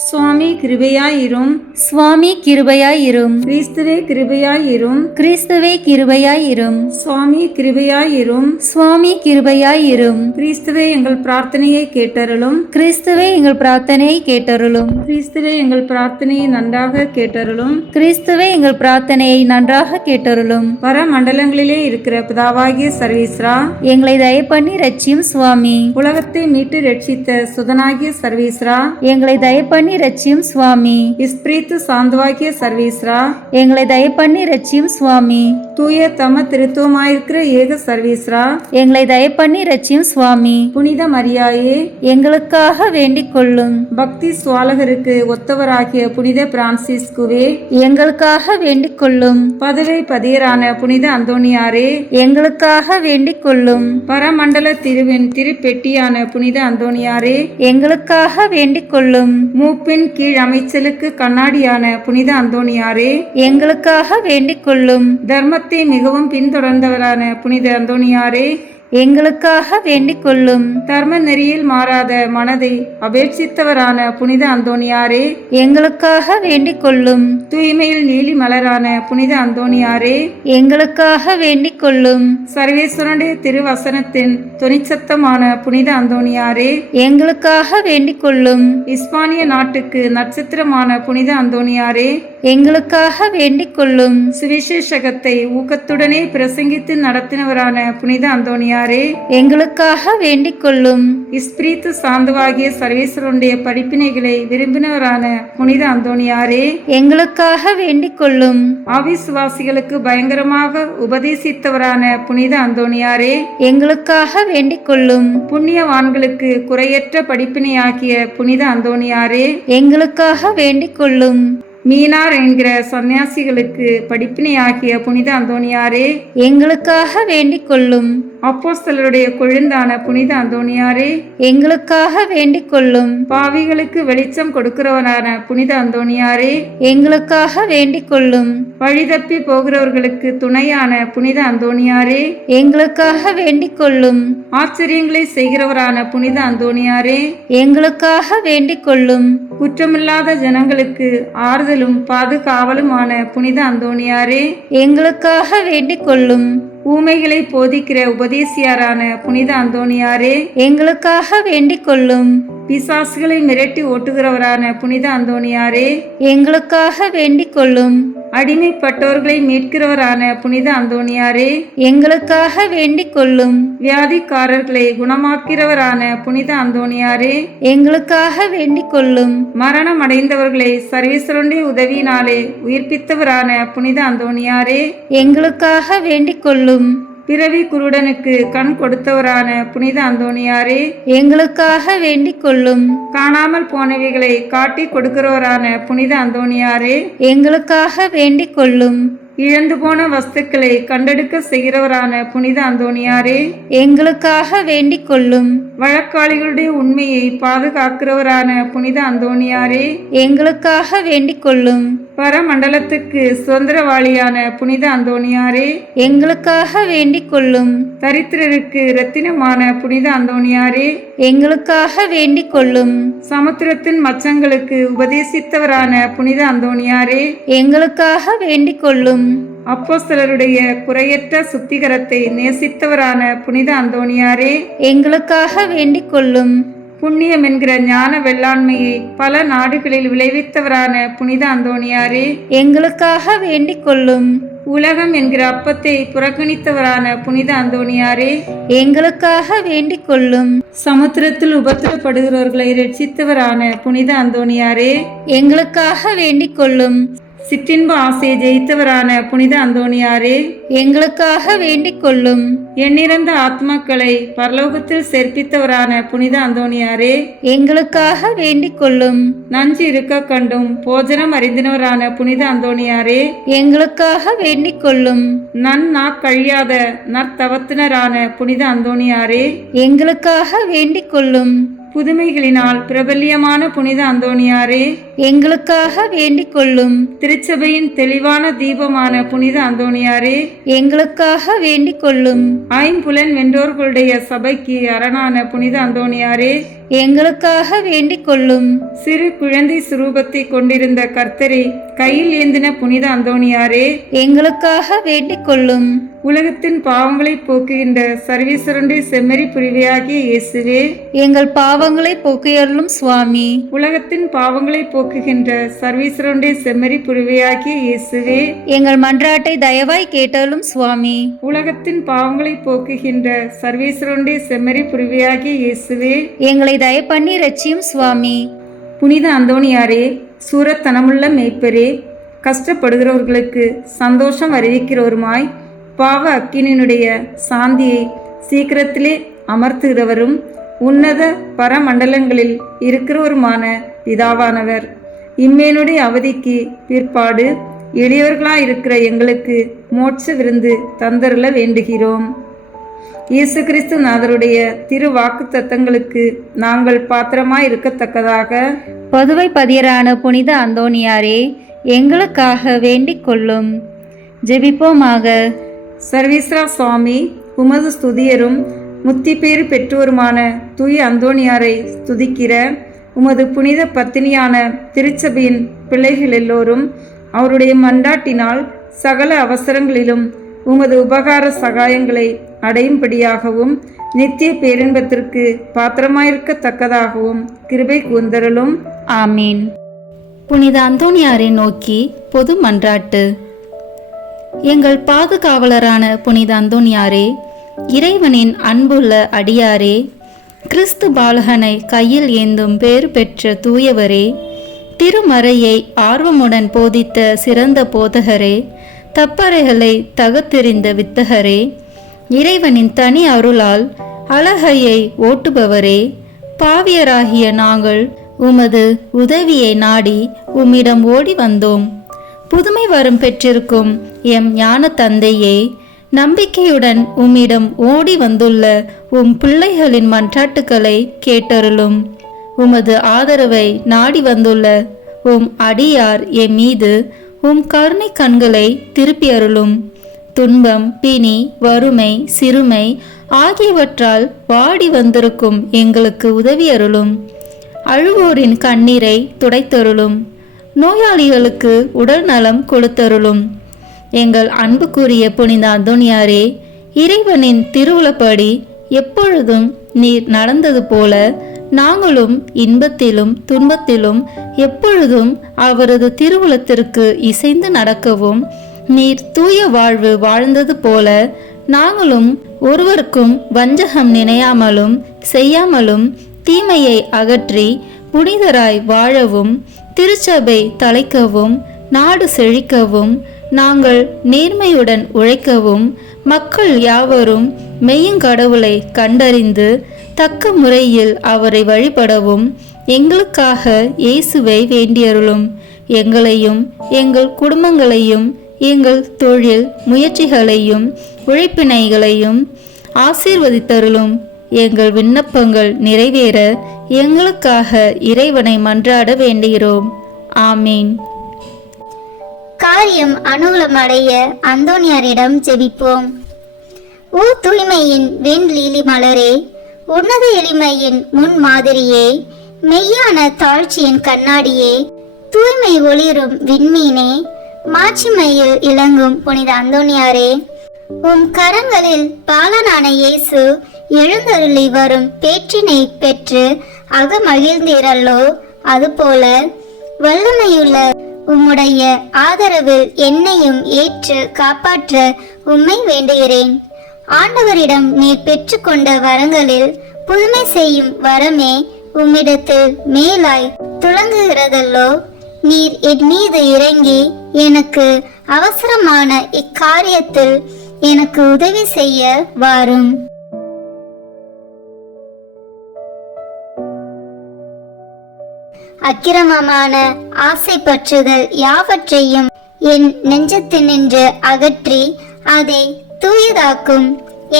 சுவாமி கிருபையாயிரும். சுவாமி கிருபையாயிரும். கிறிஸ்துவே கிருபையாயிரும். கிறிஸ்துவே கிருபையாயிரும். சுவாமி கிருபையாயிரும். சுவாமி கிருபையாயிரும். கிறிஸ்துவே எங்கள் பிரார்த்தனையை கேட்டருளும். கிறிஸ்துவே எங்கள் பிரார்த்தனையை கேட்டருளும். கிறிஸ்துவே எங்கள் பிரார்த்தனையை நன்றாக கேட்டருளும். கிறிஸ்துவே எங்கள் பிரார்த்தனையை நன்றாக கேட்டருளும். பர மண்டலங்களிலே இருக்கிற பிதாவாகிய சர்வீஸ்ரா, எங்களை தயை பண்ணி ரட்சியும் சுவாமி. உலகத்தை மீட்டு ரட்சித்த சுதனாகிய சர்வீஸ்ரா, எங்களை தயை பண்ணி ரட்சியும் சுவாமி. இஸ்பிரித்து சாந்தவாகிய சர்வீஸ்ரா, எங்களை தயை பண்ணி ரட்சியும் சுவாமி. தூய தம திருத்துவமாயிருக்கிற ஏக சர்வீஸ்ரா, எங்களை தயை பண்ணி ரட்சியும் சுவாமி. புனித மரியாயே, எங்களுக்காக வேண்டிக் கொள்ளும். பக்தி சுவாலகருக்கு ஒத்தவராகிய புனித பிரான்சிஸ்குவே, எங்களுக்காக வேண்டிக் கொள்ளும். பதவை பதியரான புனித அந்தோணியாரே, எங்களுக்காக வேண்டிக் கொள்ளும். பரமண்டல திருவின் திருப்பெட்டியான புனித அந்தோணியாரே, எங்களுக்காக வேண்டிக் கொள்ளும். மூப்பின் கீழ் அமைச்சலுக்கு கண்ணாடியான புனித அந்தோணியாரே, எங்களுக்காக வேண்டிக் கொள்ளும். தர்மத்தை மிகவும் பின்தொடர்ந்தவரான புனித அந்தோணியாரே, எங்களுக்காக வேண்டிக் கொள்ளும். தர்ம நெறியில் மாறாத மனதை அபேட்சித்தவரான புனித அந்தோணியாரே, எங்களுக்காக வேண்டிக் கொள்ளும். தூய்மையில் நீலி மலரான புனித அந்தோணியாரே, எங்களுக்காக வேண்டிக் கொள்ளும். சர்வேஸ்வரனுடைய திருவசனத்தின் தொனிச்சத்தமான புனித அந்தோணியாரே, எங்களுக்காக வேண்டிக் கொள்ளும். இஸ்பானிய நாட்டுக்கு நட்சத்திரமான புனித அந்தோணியாரே, எங்களுக்காக வேண்டிக் கொள்ளும். சுவிசேஷகத்தை ஊக்கத்துடனே பிரசங்கித்து நடத்தினவரான புனித அந்தோணியாரே, எங்களுக்காக வேண்டிக் கொள்ளும். இஸ்பிரித்து சாந்தவாகிய சர்வேஸ்வரனுடைய படிப்பினைகளை விரும்பினவரான புனித அந்தோணியாரே, எங்களுக்காக வேண்டிக் கொள்ளும். அவிசுவாசிகளுக்கு பயங்கரமாக உபதேசித்தவரான புனித அந்தோணியாரே, எங்களுக்காக வேண்டிக் கொள்ளும். புண்ணியவான்களுக்கு குறையற்ற படிப்பினையாகிய புனித அந்தோணியாரே, எங்களுக்காக வேண்டிக் கொள்ளும். மீனார் என்கிற சன்னியாசிகளுக்கு படிப்பினையாகிய புனித அந்தோணியாரே, எங்களுக்காக வேண்டிக் கொள்ளும். அப்போஸ்தலருடைய கொழுந்தான புனித அந்தோணியாரே, எங்களுக்காக வேண்டிக் கொள்ளும். பாவிகளுக்கு வெளிச்சம் கொடுக்கிறவரான புனித அந்தோணியாரே, எங்களுக்காக வேண்டிக் கொள்ளும். வழிதப்பி போகிறவர்களுக்கு துணையான புனித அந்தோணியாரே, எங்களுக்காக வேண்டிக் கொள்ளும். ஆச்சரியங்களை செய்கிறவரான புனித அந்தோணியாரே, எங்களுக்காக வேண்டிக் கொள்ளும். குற்றமில்லாத ஜனங்களுக்கு ஆறுதலும் பாதுகாவலுமான புனித அந்தோணியாரே, எங்களுக்காக வேண்டிக் கொள்ளும். ஊமைகளை போதிக்கிற உபதேசியாரான புனித அந்தோணியாரே, எங்களுக்காக வேண்டிக் கொள்ளும். பிசாசுகளை மிரட்டி ஓட்டுகிறவரான புனித அந்தோணியாரே, எங்களுக்காக வேண்டிக் கொள்ளும். அடிமைப்பட்டவர்களை மீட்கிறவரான புனித அந்தோணியாரே, எங்களுக்காக வேண்டிக் கொள்ளும். வியாதிக்காரர்களை குணமாக்கிறவரான புனித அந்தோணியாரே, எங்களுக்காக வேண்டிக் கொள்ளும். மரணம் அடைந்தவர்களை சர்வீஸ்வரனுடைய உதவியினாலே உயிர்ப்பித்தவரான புனித அந்தோணியாரே, எங்களுக்காக வேண்டிக் கொள்ளும். பிறவி குருடனுக்கு கண் கொடுத்தவரான புனித அந்தோணியாரே, எங்களுக்காக வேண்டிக் கொள்ளும். காணாமல் போனவைகளை காட்டி கொடுக்கிறவரான புனித அந்தோணியாரே, எங்களுக்காக வேண்டிக் கொள்ளும். இழந்து போன வஸ்துக்களை கண்டெடுக்க செய்கிறவரான புனித அந்தோணியாரே, எங்களுக்காக வேண்டிக் கொள்ளும். வழக்காளிகளுடைய உண்மையை பாதுகாக்கிறவரான புனித அந்தோணியாரே, எங்களுக்காக வேண்டிக் கொள்ளும். பரமண்டலத்துக்கு சுதந்திரவாளியான புனித அந்தோணியாரே, எங்களுக்காக வேண்டிக் கொள்ளும். தரித்திரருக்கு இரத்தினமான புனித அந்தோணியாரே, எங்களுக்காக வேண்டிக் கொள்ளும். சமுத்திரத்தின் மச்சங்களுக்கு உபதேசித்தவரான புனித அந்தோணியாரே, எங்களுக்காக வேண்டிக் கொள்ளும். அப்போஸ்தலருடைய குறையற்ற சுத்திகரத்தை நேசித்தவரான புனித அந்தோணியாரே, எங்களுக்காக வேண்டிக் கொள்ளும். புண்ணியம் என்கிற ஞான வெள்ளாண்மையை பல நாடுகளில் விளைவித்தவரான புனித அந்தோணியாரே, எங்களுக்காக வேண்டிக் கொள்ளும். உலகம் என்கிற அப்பத்தை புறக்கணித்தவரான புனித அந்தோணியாரே, எங்களுக்காக வேண்டிக் கொள்ளும். சமுத்திரத்தில் உபத்திரப்படுகிறவர்களை ரட்சித்தவரான புனித அந்தோணியாரே, எங்களுக்காக வேண்டிக் கொள்ளும். சிற்றின்ப ஆசையை ஜெயித்தவரான புனித அந்தோணியாரே, எங்களுக்காக வேண்டிக் கொள்ளும். எண்ணிறந்த ஆத்மாக்களை பரலோகத்தில் சேர்ப்பித்தவரான புனித அந்தோணியாரே, எங்களுக்காக வேண்டிக் கொள்ளும். நஞ்சு இருக்க கண்டும் போஜனம் அறிந்தினவரான புனித அந்தோணியாரே, எங்களுக்காக வேண்டிக் கொள்ளும். கழியாத நற்தவத்தினரான புனித அந்தோணியாரே, எங்களுக்காக வேண்டிக் கொள்ளும். புதுமைகளினால் பிரபல்யமான புனித அந்தோணியாரே, எங்களுக்காக வேண்டிக் கொள்ளும். திருச்சபையின் தெளிவான தீபமான புனித அந்தோணியாரே, எங்களுக்காக வேண்டிக் கொள்ளும். ஐம்புலன் வென்றோர்களுடைய சபைக்கு அரணான புனித அந்தோணியாரே, எங்களுக்காக வேண்டிக் கொள்ளும். சிறு குழந்தை சுரூபத்தை கொண்டிருந்த கர்த்தரை கையில் ஏந்தின புனித அந்தோணியாரே, எங்களுக்காக வேண்டிக் கொள்ளும். உலகத்தின் பாவங்களை போக்குகின்ற சர்வீஸ்வரனுடைய செம்மறி புரிவையாகிய இயேசுவே, எங்கள் பாவங்களை போக்கியருளும் சுவாமி. உலகத்தின் பாவங்களை போக்குகின்ற சர்வீஸ்வரனுடைய செம்மறி புரிவையாகிய இயேசுவே, எங்கள் மன்றாட்டை தயவாய் கேட்டருளும் சுவாமி. உலகத்தின் பாவங்களை போக்குகின்ற சர்வீஸ்வரனுடைய செம்மறி புரிவையாகிய இயேசுவே, எங்களை தயப்பண்ணி ரட்சியும் சுவாமி. புனித அந்தோணியாரே, சூரத்தனமுள்ள மேய்ப்பரே, கஷ்டப்படுகிறவர்களுக்கு சந்தோஷம் அறிவிக்கிறவருமாய் பாவ அக்கினியினுடைய சாந்தியை சீக்கிரத்திலே அமர்த்துகிறவரும் உன்னத பரமண்டலங்களில் இருக்கிறவருமான பிதாவானவர், இம்மேனுடைய அவதிக்கு பிற்பாடு எளியவர்களாயிருக்கிற எங்களுக்கு மோட்ச விருந்து தந்தருள வேண்டுகிறோம். இயேசு கிறிஸ்து நாதருடைய திரு வாக்கு தத்தங்களுக்கு நாங்கள் பாத்திரமாய் இருக்கத்தக்கதாக பதுவை பதியரான புனித அந்தோணியாரே, எங்களுக்காக வேண்டிக் கொள்ளும். ஜெபிப்போமாக. சர்வீஸ்ரா சுவாமி, உமது ஸ்துதியரும் முத்தி பேறு பெற்றோருமான தூய அந்தோணியாரை ஸ்துதிக்கிற உமது புனித பத்தினியான திருச்சபையின் பிள்ளைகள் எல்லோரும் அவருடைய மன்றாட்டினால் சகல அவசரங்களிலும் உமது உபகார சகாயங்களை அடையும்படியாகவும் நித்திய பேரின்பத்திற்கு பாத்திரமாயிருக்கத்தக்கதாகவும் கிருபை கூர்ந்தருளும். ஆமீன். புனித அந்தோணியாரை நோக்கி பொது மன்றாட்டு. எங்கள் பாதுகாவலரான புனித அந்தோணியாரே, இறைவனின் அன்புள்ள அடியாரே, கிறிஸ்து பாலகனை கையில் ஏந்தும் பேறு பெற்ற தூயவரே, திருமறையை ஆர்வமுடன் போதித்த சிறந்த போதகரே, தப்பறைகளை தகத்தெறிந்த வித்தகரே, இறைவனின் தனி அருளால் அழகையை ஓட்டுபவரே, பாவியராகிய நாங்கள் உமது உதவியை நாடி உம்மிடம் ஓடி வந்தோம். புதுமை வரம் பெற்றிருக்கும் எம் ஞான தந்தையே, நம்பிக்கையுடன் உம்மிடம் ஓடி வந்துள்ள உம் பிள்ளைகளின் மன்றாட்டுக்களை கேட்டருளும். உமது ஆதரவை நாடி வந்துள்ள உம் அடியார் எம் மீது உம் கருணை கண்களை திருப்பி அருளும். துன்பம், பிணி, வறுமை, சிறுமை ஆகியவற்றால் வாடி வந்திருக்கும் எங்களுக்கு உதவி அருளும். அழுவோரின் கண்ணீரை துடைத்தருளும். நோயாளிகளுக்கு உடல் நலம் கொடுத்தருளும். எங்கள் அன்புக்குரிய புனித அந்தோனியாரே, இறைவனின் திருவுளப்படி எப்பொழுதும் நீர் நடந்தது போல நாங்களும் இன்பத்திலும் துன்பத்திலும் எப்பொழுதும் அவரது திருவுளத்திற்கு இசைந்து நடக்கவும், நீர் தூய வாழ்வு வாழ்ந்தது போல நாங்களும் ஒருவருக்கும் வஞ்சகம் நினையாமலும் செய்யாமலும் தீமையை அகற்றி புனிதராய் வாழவும், திருச்சபை தலைக்கவும், நாடு செழிக்கவும், நாங்கள் நேர்மையுடன் உழைக்கவும், மக்கள் யாவரும் மெய்யுங்கடவுளை கண்டறிந்து தக்க முறையில் அவரை வழிபடவும் எங்களுக்காக இயேசுவை வேண்டியருளும். எங்களையும் எங்கள் குடும்பங்களையும் எங்கள் தொழில் முயற்சிகளையும் உழைப்பினைகளையும் ஆசீர்வதித்தருளும். எங்கள் விண்ணப்பங்கள் நிறைவேற எங்களுக்காக இறைவனை மன்றாட வேண்டுகிறோம். ஆமீன். காரியம் அனுகூலமடைய அந்தோனியாரிடம் ஜெபிப்போம். ஓ தூய்மையின் வெண்லீலி மலரே, உன்னத எளிமையின் முன் மாதிரியே, மெய்யான தாழ்ச்சியின் கண்ணாடியே, தூய்மை ஒளிரும் விண்மீனே, மாட்சிமையில் இளங்கும் புனித அந்தோனியாரே, உம் கரங்களில் பாலனான இயேசு எழுந்தருளி வரும் பேற்றினை பெற்று அகமகிழ்ந்தீரல்லோ, அதுபோல வல்லமையுள்ள உம்முடைய ஆதரவில் என்னையும் ஏற்று காப்பாற்ற உம்மை வேண்டுகிறேன். ஆண்டவரிடம் நீர் பெற்றுக்கொண்ட வரங்களில் புதுமை செய்யும் வரமே உம்மிடத்தில் மேலாய் துளங்குகிறதல்லோ. நீர் என் மீது இறங்கி எனக்கு அவசரமான இக்காரியத்தில் எனக்கு உதவி செய்ய வாரும். அக்கிரமமான ஆசை பற்றுதல் யாவற்றையும் என் நெஞ்சத்தினின்று அகற்றி அதை தூயதாக்கும்.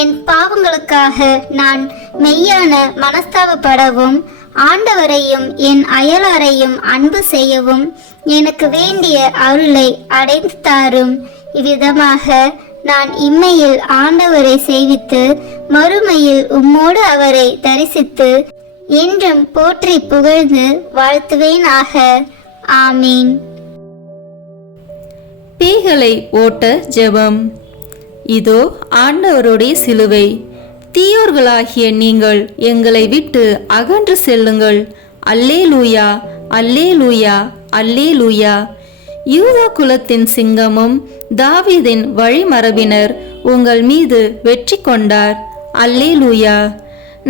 என் பாவங்களுக்காக நான் மெய்யான மனஸ்தாபப்படவும், ஆண்டவரையும் என் அயலாரையும் அன்பு செய்யவும் எனக்கு வேண்டிய அருளை அடைந்து தாரும். இவ்விதமாக நான் இம்மையில் ஆண்டவரை சேவித்து மறுமையில் உம்மோடு அவரை தரிசித்து என்றும் போற்றி புகழ்ந்து வாழ்த்துவேனாக. ஆமீன். பேய்களை ஓட்ட ஜெபம். இதோ ஆண்டவருடைய சிலுவை. தீயோர்களாகிய நீங்கள் எங்களை விட்டு அகன்று செல்லுங்கள். அல்லேலூயா, அல்லேலூயா, அல்லேலூயா. யூதா குலத்தின் சிங்கமும் தாவீதின் வழிமரபினர் உங்கள் மீது வெற்றி கொண்டார். அல்லேலூயா.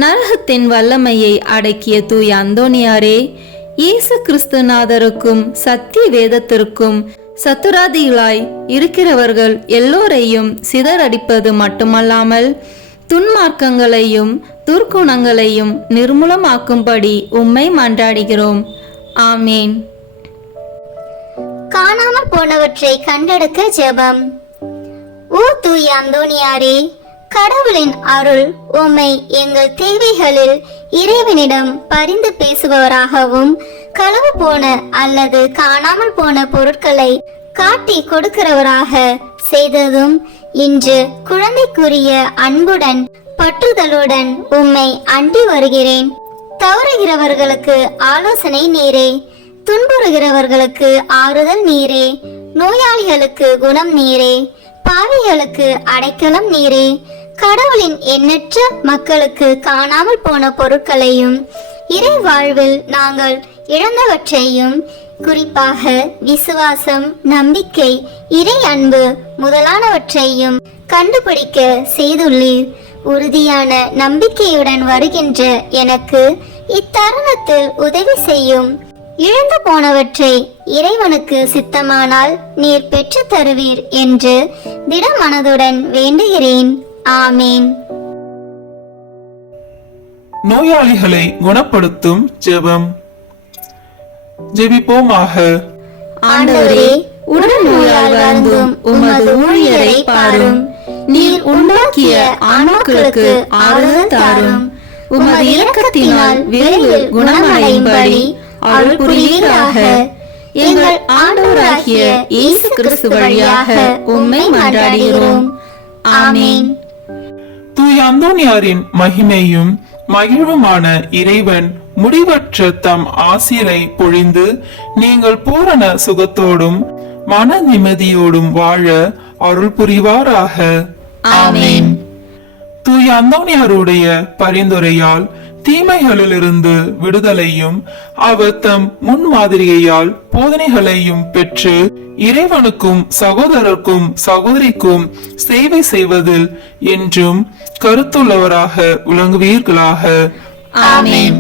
நரகத்தின் வல்லமையை அடக்கிய தூய அந்தோனியாரே, இயேசு கிறிஸ்துநாதருக்கும் சத்திய வேதத்திற்கும் சத்துராதிகளாய் இருக்கிறவர்கள் எல்லோரையும் சிதறடிப்பது மட்டுமல்லாமல் துன்மார்க்கங்களையும் துர்க்குணங்களையும் நிர்மூலமாக்கும்படி உம்மை மன்றாடுகிறோம். ஆமீன். காணாமல் போனவற்றை கண்டெடுக்க ஜெபம். ஓ தூய அந்தோனியாரே, கடவுளின் அருள் உம்மை எங்கள் தேவைகளில் இறைவனிடம் பரிந்து பேசுபவராகவும், களவு போன அல்லது காணாமல் போன பொருட்களை காட்டி கொடுக்கிறவராக செய்ததும், இன்று குழந்தைக்குரிய அன்புடன் பற்றுதலுடன் உம்மை அண்டி வருகிறேன். தவறுகிறவர்களுக்கு ஆலோசனை நீரே, துன்புறுகிறவர்களுக்கு ஆறுதல் நீரே, நோயாளிகளுக்கு குணம் நீரே, பாவிகளுக்கு அடைக்கலம் நீரே. கடவுளின் எண்ணற்ற மக்களுக்கு காணாமல் போன பொருட்களையும் இறை வாழ்வில் நாங்கள் இழந்தவற்றையும், குறிப்பாக விசுவாசம், நம்பிக்கை, இறை அன்பு முதலானவற்றையும் கண்டுபிடிக்க செய்துள்ளீர். உறுதியான நம்பிக்கையுடன் வருகின்ற எனக்கு இத்தருணத்தில் உதவி செய்யும். இழந்து போனவற்றை இறைவனுக்கு சித்தமானால் நீர் பெற்று தருவீர் என்று திடமனதுடன் வேண்டுகிறேன். ஆமீன். நோயாளிகளை குணப்படுத்தும் ஜெபம். ஜெபிப்போமாக. ஆண்டவரே, உடல் நோயால் வருந்தும் உமது ஊழியரை பாரும். நீர் நீர் உண்டாக்கிய ஆன்மாக்களுக்கு ஆறுதல் தாரும். உமது இரக்கத்தினால் விரைவில் குணமடையும்படி அருள் புரிவீராக. எங்கள் ஆண்டவராகிய இயேசு கிறிஸ்து வழியாக உம்மை மன்றாடுகிறோம். ஆமென். தூய அந்தோனியாரின் மகிமையும் மகிழ்வுமான இறைவன் முடிவற்ற தம் ஆசிரை பொழிந்து நீங்கள் பூரண சுகத்தோடும் மன நிம்மதியோடும் வாழ அருள் புரிவாராக. ஆமென். தூய அந்தோனியாருடைய பரிந்துரையால் தீமைகளிலிருந்து விடுதலையும் அவர் தம் முன்மாதிரியையால் போதனைகளையும் பெற்று இறைவனுக்கும் சகோதரருக்கும் சகோதரிக்கும் சேவை செய்வதில் என்றும் கருத்துள்ளவராக விளங்குவீர்களாக. ஆமென்.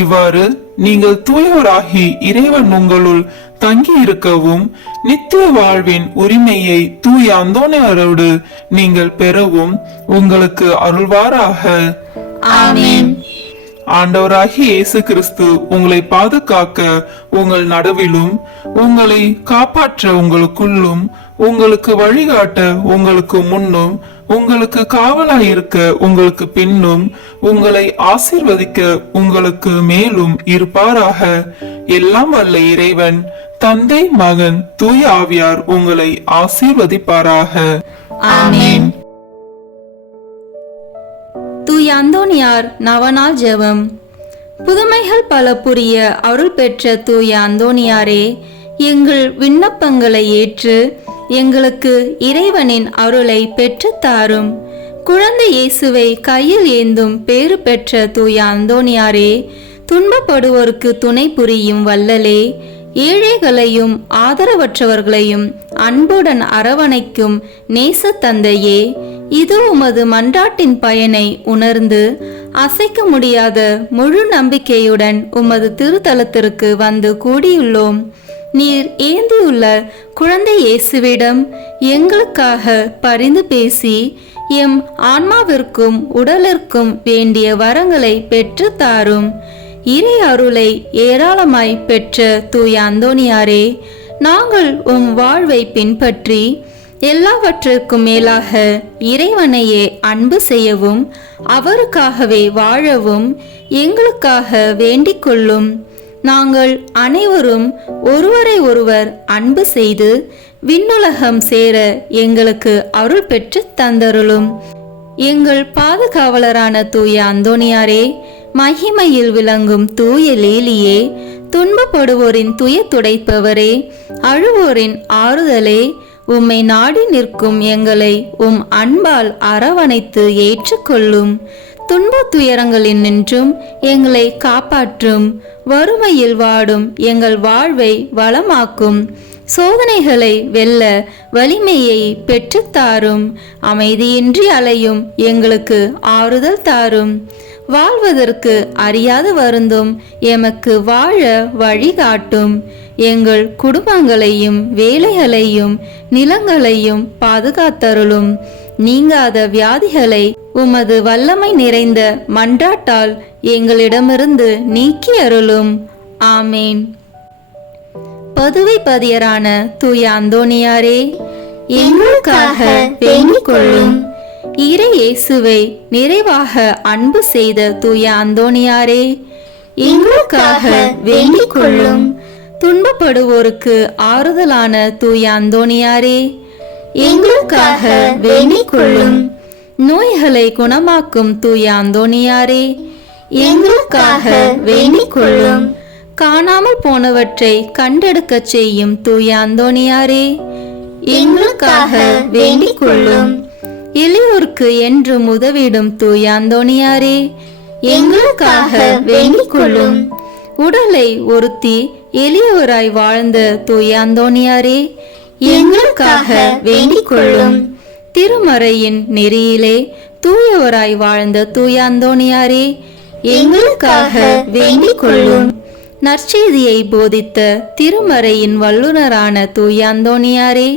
இவ்வாறு நீங்கள் தூயவராகி இறைவன் உங்களுள் தங்கி இருக்கவும் நித்திய வாழ்வின் உரிமையை தூய அந்தோனியாரோடு நீங்கள் பெறவும் உங்களுக்கு அருள்வாராக. ஆமென். ஆண்டவராகிய இயேசு கிறிஸ்து உங்களை பாதுகாக்க உங்கள் நடுவிலும் உங்களை காப்பாற்ற உங்களுக்குள்ளும் உங்களுக்கு வழிகாட்ட உங்களுக்கு முன்னும் உங்களுக்கு காவலாயிருக்க உங்களுக்கு பின்னும் உங்களை ஆசீர்வதிக்க உங்களுக்கு மேலும் இருப்பாராக. எல்லாம் வல்ல இறைவன் தந்தை மகன் தூய ஆவியார் உங்களை ஆசீர்வதிப்பாராக. ஆமென். தூய அந்தோனியார் நவநாள் ஜெபம். புதுமைகள் பல புரிய அருள் பெற்ற தூய அந்தோனியாரே, எங்கள் விண்ணப்பங்களை ஏற்று எங்களுக்கு இறைவனின் அருளை பெற்றுத்தாரும். குழந்தை இயேசுவை கையில் ஏந்தும் பேறு பெற்ற தூய அந்தோனியாரே, துன்பப்படுவோருக்கு துணை புரியும் வல்லலே, ஏழைகளையும் ஆதரவற்றவர்களையும் அன்புடன் அரவணைக்கும் நேச தந்தையே, இது உமது மன்றாட்டின் பயனை உணர்ந்து அசைக்க முடியாத முழு நம்பிக்கையுடன் உமது திருத்தலத்திற்கு வந்து கூடியுள்ளோம். நீர் ஏந்தியுள்ள குழந்தை இயேசுவிடம் எங்களுக்காக பரிந்து பேசி எம் ஆன்மாவிற்கும் உடலிற்கும் வேண்டிய வரங்களை பெற்று தாரும். இறை அருளை ஏராளமாய் பெற்ற தூய அந்தோனியாரே, நாங்கள் உம் வாழ்வை பின்பற்றி எல்லாவற்றிற்கும் மேலாக இறைவனையே அன்பு செய்யவும் அவருக்காகவே வாழவும் எங்களுக்காக வேண்டிக் கொள்ளும். நாங்கள் அனைவரும் ஒருவரை ஒருவர் அன்பு செய்து விண்ணுலகம் சேர எங்களுக்கு அருள் பெற்று தந்தருளும். எங்கள் பாதுகாவலரான தூய அந்தோனியாரே, மகிமையில் விளங்கும் தூய லேலியே, துன்பப்படுவோரின் துய துடைப்பவரே, அழுவோரின் ஆறுதலே, உம்மை நாடி நிற்கும் எங்களை உம் அன்பால் அரவணைத்து ஏற்றுக்கொள்ளும். துன்ப துயரங்களில் நின்றும் எங்களை காப்பாற்றும். வறுமையில் வாடும் எங்கள் வாழ்வை வளமாக்கும். சோதனைகளை வெல்ல வலிமையை பெற்றுத்தாரும். அமைதியின்றி அலையும் எங்களுக்கு ஆறுதல் தாரும். வாழ்வதற்கு அறியாது வருந்தும் எமக்கு வாழ வழிகாட்டும். எங்கள் குடும்பங்களையும் வேலைகளையும் நிலங்களையும் பாதுகாத்தருளும். நீங்காத வியாதிகளை உமது வல்லமை நிறைந்த மன்றாட்டால் எங்களிடமிருந்து நீக்கி அருளும். ஆமேன். பதுவை பதியரான தூய அந்தோனியாரே, எங்களுக்காக வேண்டிக் கொள்ளும். இறை இயேசுவை நிறைவாக அன்பு செய்த தூய அந்தோனியாரே, எங்களுக்காக வேண்டிக் கொள்ளும். துன்பப்படுவோருக்கு ஆறுதலான தூய அந்தோனியாரே, எங்களுக்காக வேண்டிக் கொள்ளும். நோய்களை குணமாக்கும் தூய அந்தோனியாரே, எங்களுக்காக வேண்டிக் கொள்ளும். காணாமல் போனவற்றை கண்டெடுக்க செய்யும் தூய அந்தோனியாரே, எங்களுக்காக வேண்டிக் கொள்ளும். எளியோருக்கு என்றும் உதவிடும் தூய அந்தோனியாரே, எங்களுக்காக வேண்டிக் கொள்ளும். உடலை ஒருத்தி எளியவராய் வாழ்ந்த தூய அந்தோனியாரே, எங்களுக்காக வேண்டிக் கொள்ளும். திருமறையின் நெறியிலே தூயவராய் வாழ்ந்த தூய அந்தோனியாரே, எங்களுக்காக வேண்டிக் கொள்ளும். நற்செய்தியை போதித்த திருமறையின் வல்லுனரான தூய அந்தோனியாரே,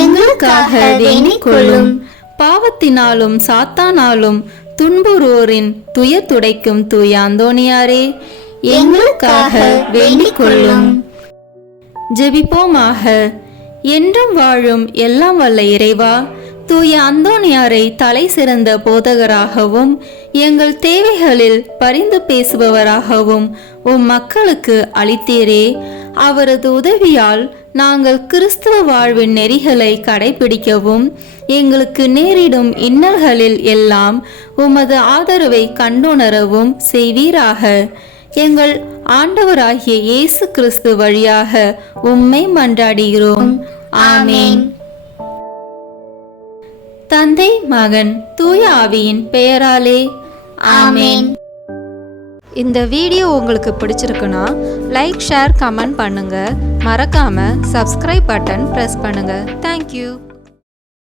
எங்களுக்காக வேண்டிக் கொள்ளும். பாவத்தினாலும் சாத்தானாலும் துன்புறுவோரின் துயர் துடைக்கும் தூய அந்தோனியாரே, எங்களுக்காக வேண்டிக் கொள்ளும். ஜெபிப்போமாக. என்றும் வாழும் எல்லாம் வல்ல இறைவா, தூய அந்தோணியாரை தலை சிறந்த போதகராகவும் எங்கள் தேவைகளில் பரிந்து பேசுபவராகவும் மக்களுக்கு அளித்தீரே. அவரது உதவியால் நாங்கள் கிறிஸ்துவ வாழ்வின் நெறிகளை கடைபிடிக்கவும் எங்களுக்கு நேரிடும் இன்னல்களில் எல்லாம் உமது ஆதரவை கண்டுணரவும் செய்வீராக. எங்கள் ஆண்டவராகிய இயேசு கிறிஸ்து வழியாக உம்மை மன்றாடுகிறோம். ஆமேன். தந்தை, மகன், தூய ஆவியின் பெயராலே ஆமேன். இந்த வீடியோ உங்களுக்கு பிடிச்சிருக்குன்னா லைக், ஷேர், கமெண்ட் பண்ணுங்க. மறக்காம சப்ஸ்கிரைப் பட்டன் பிரஸ் பண்ணுங்க. தேங்க்யூ.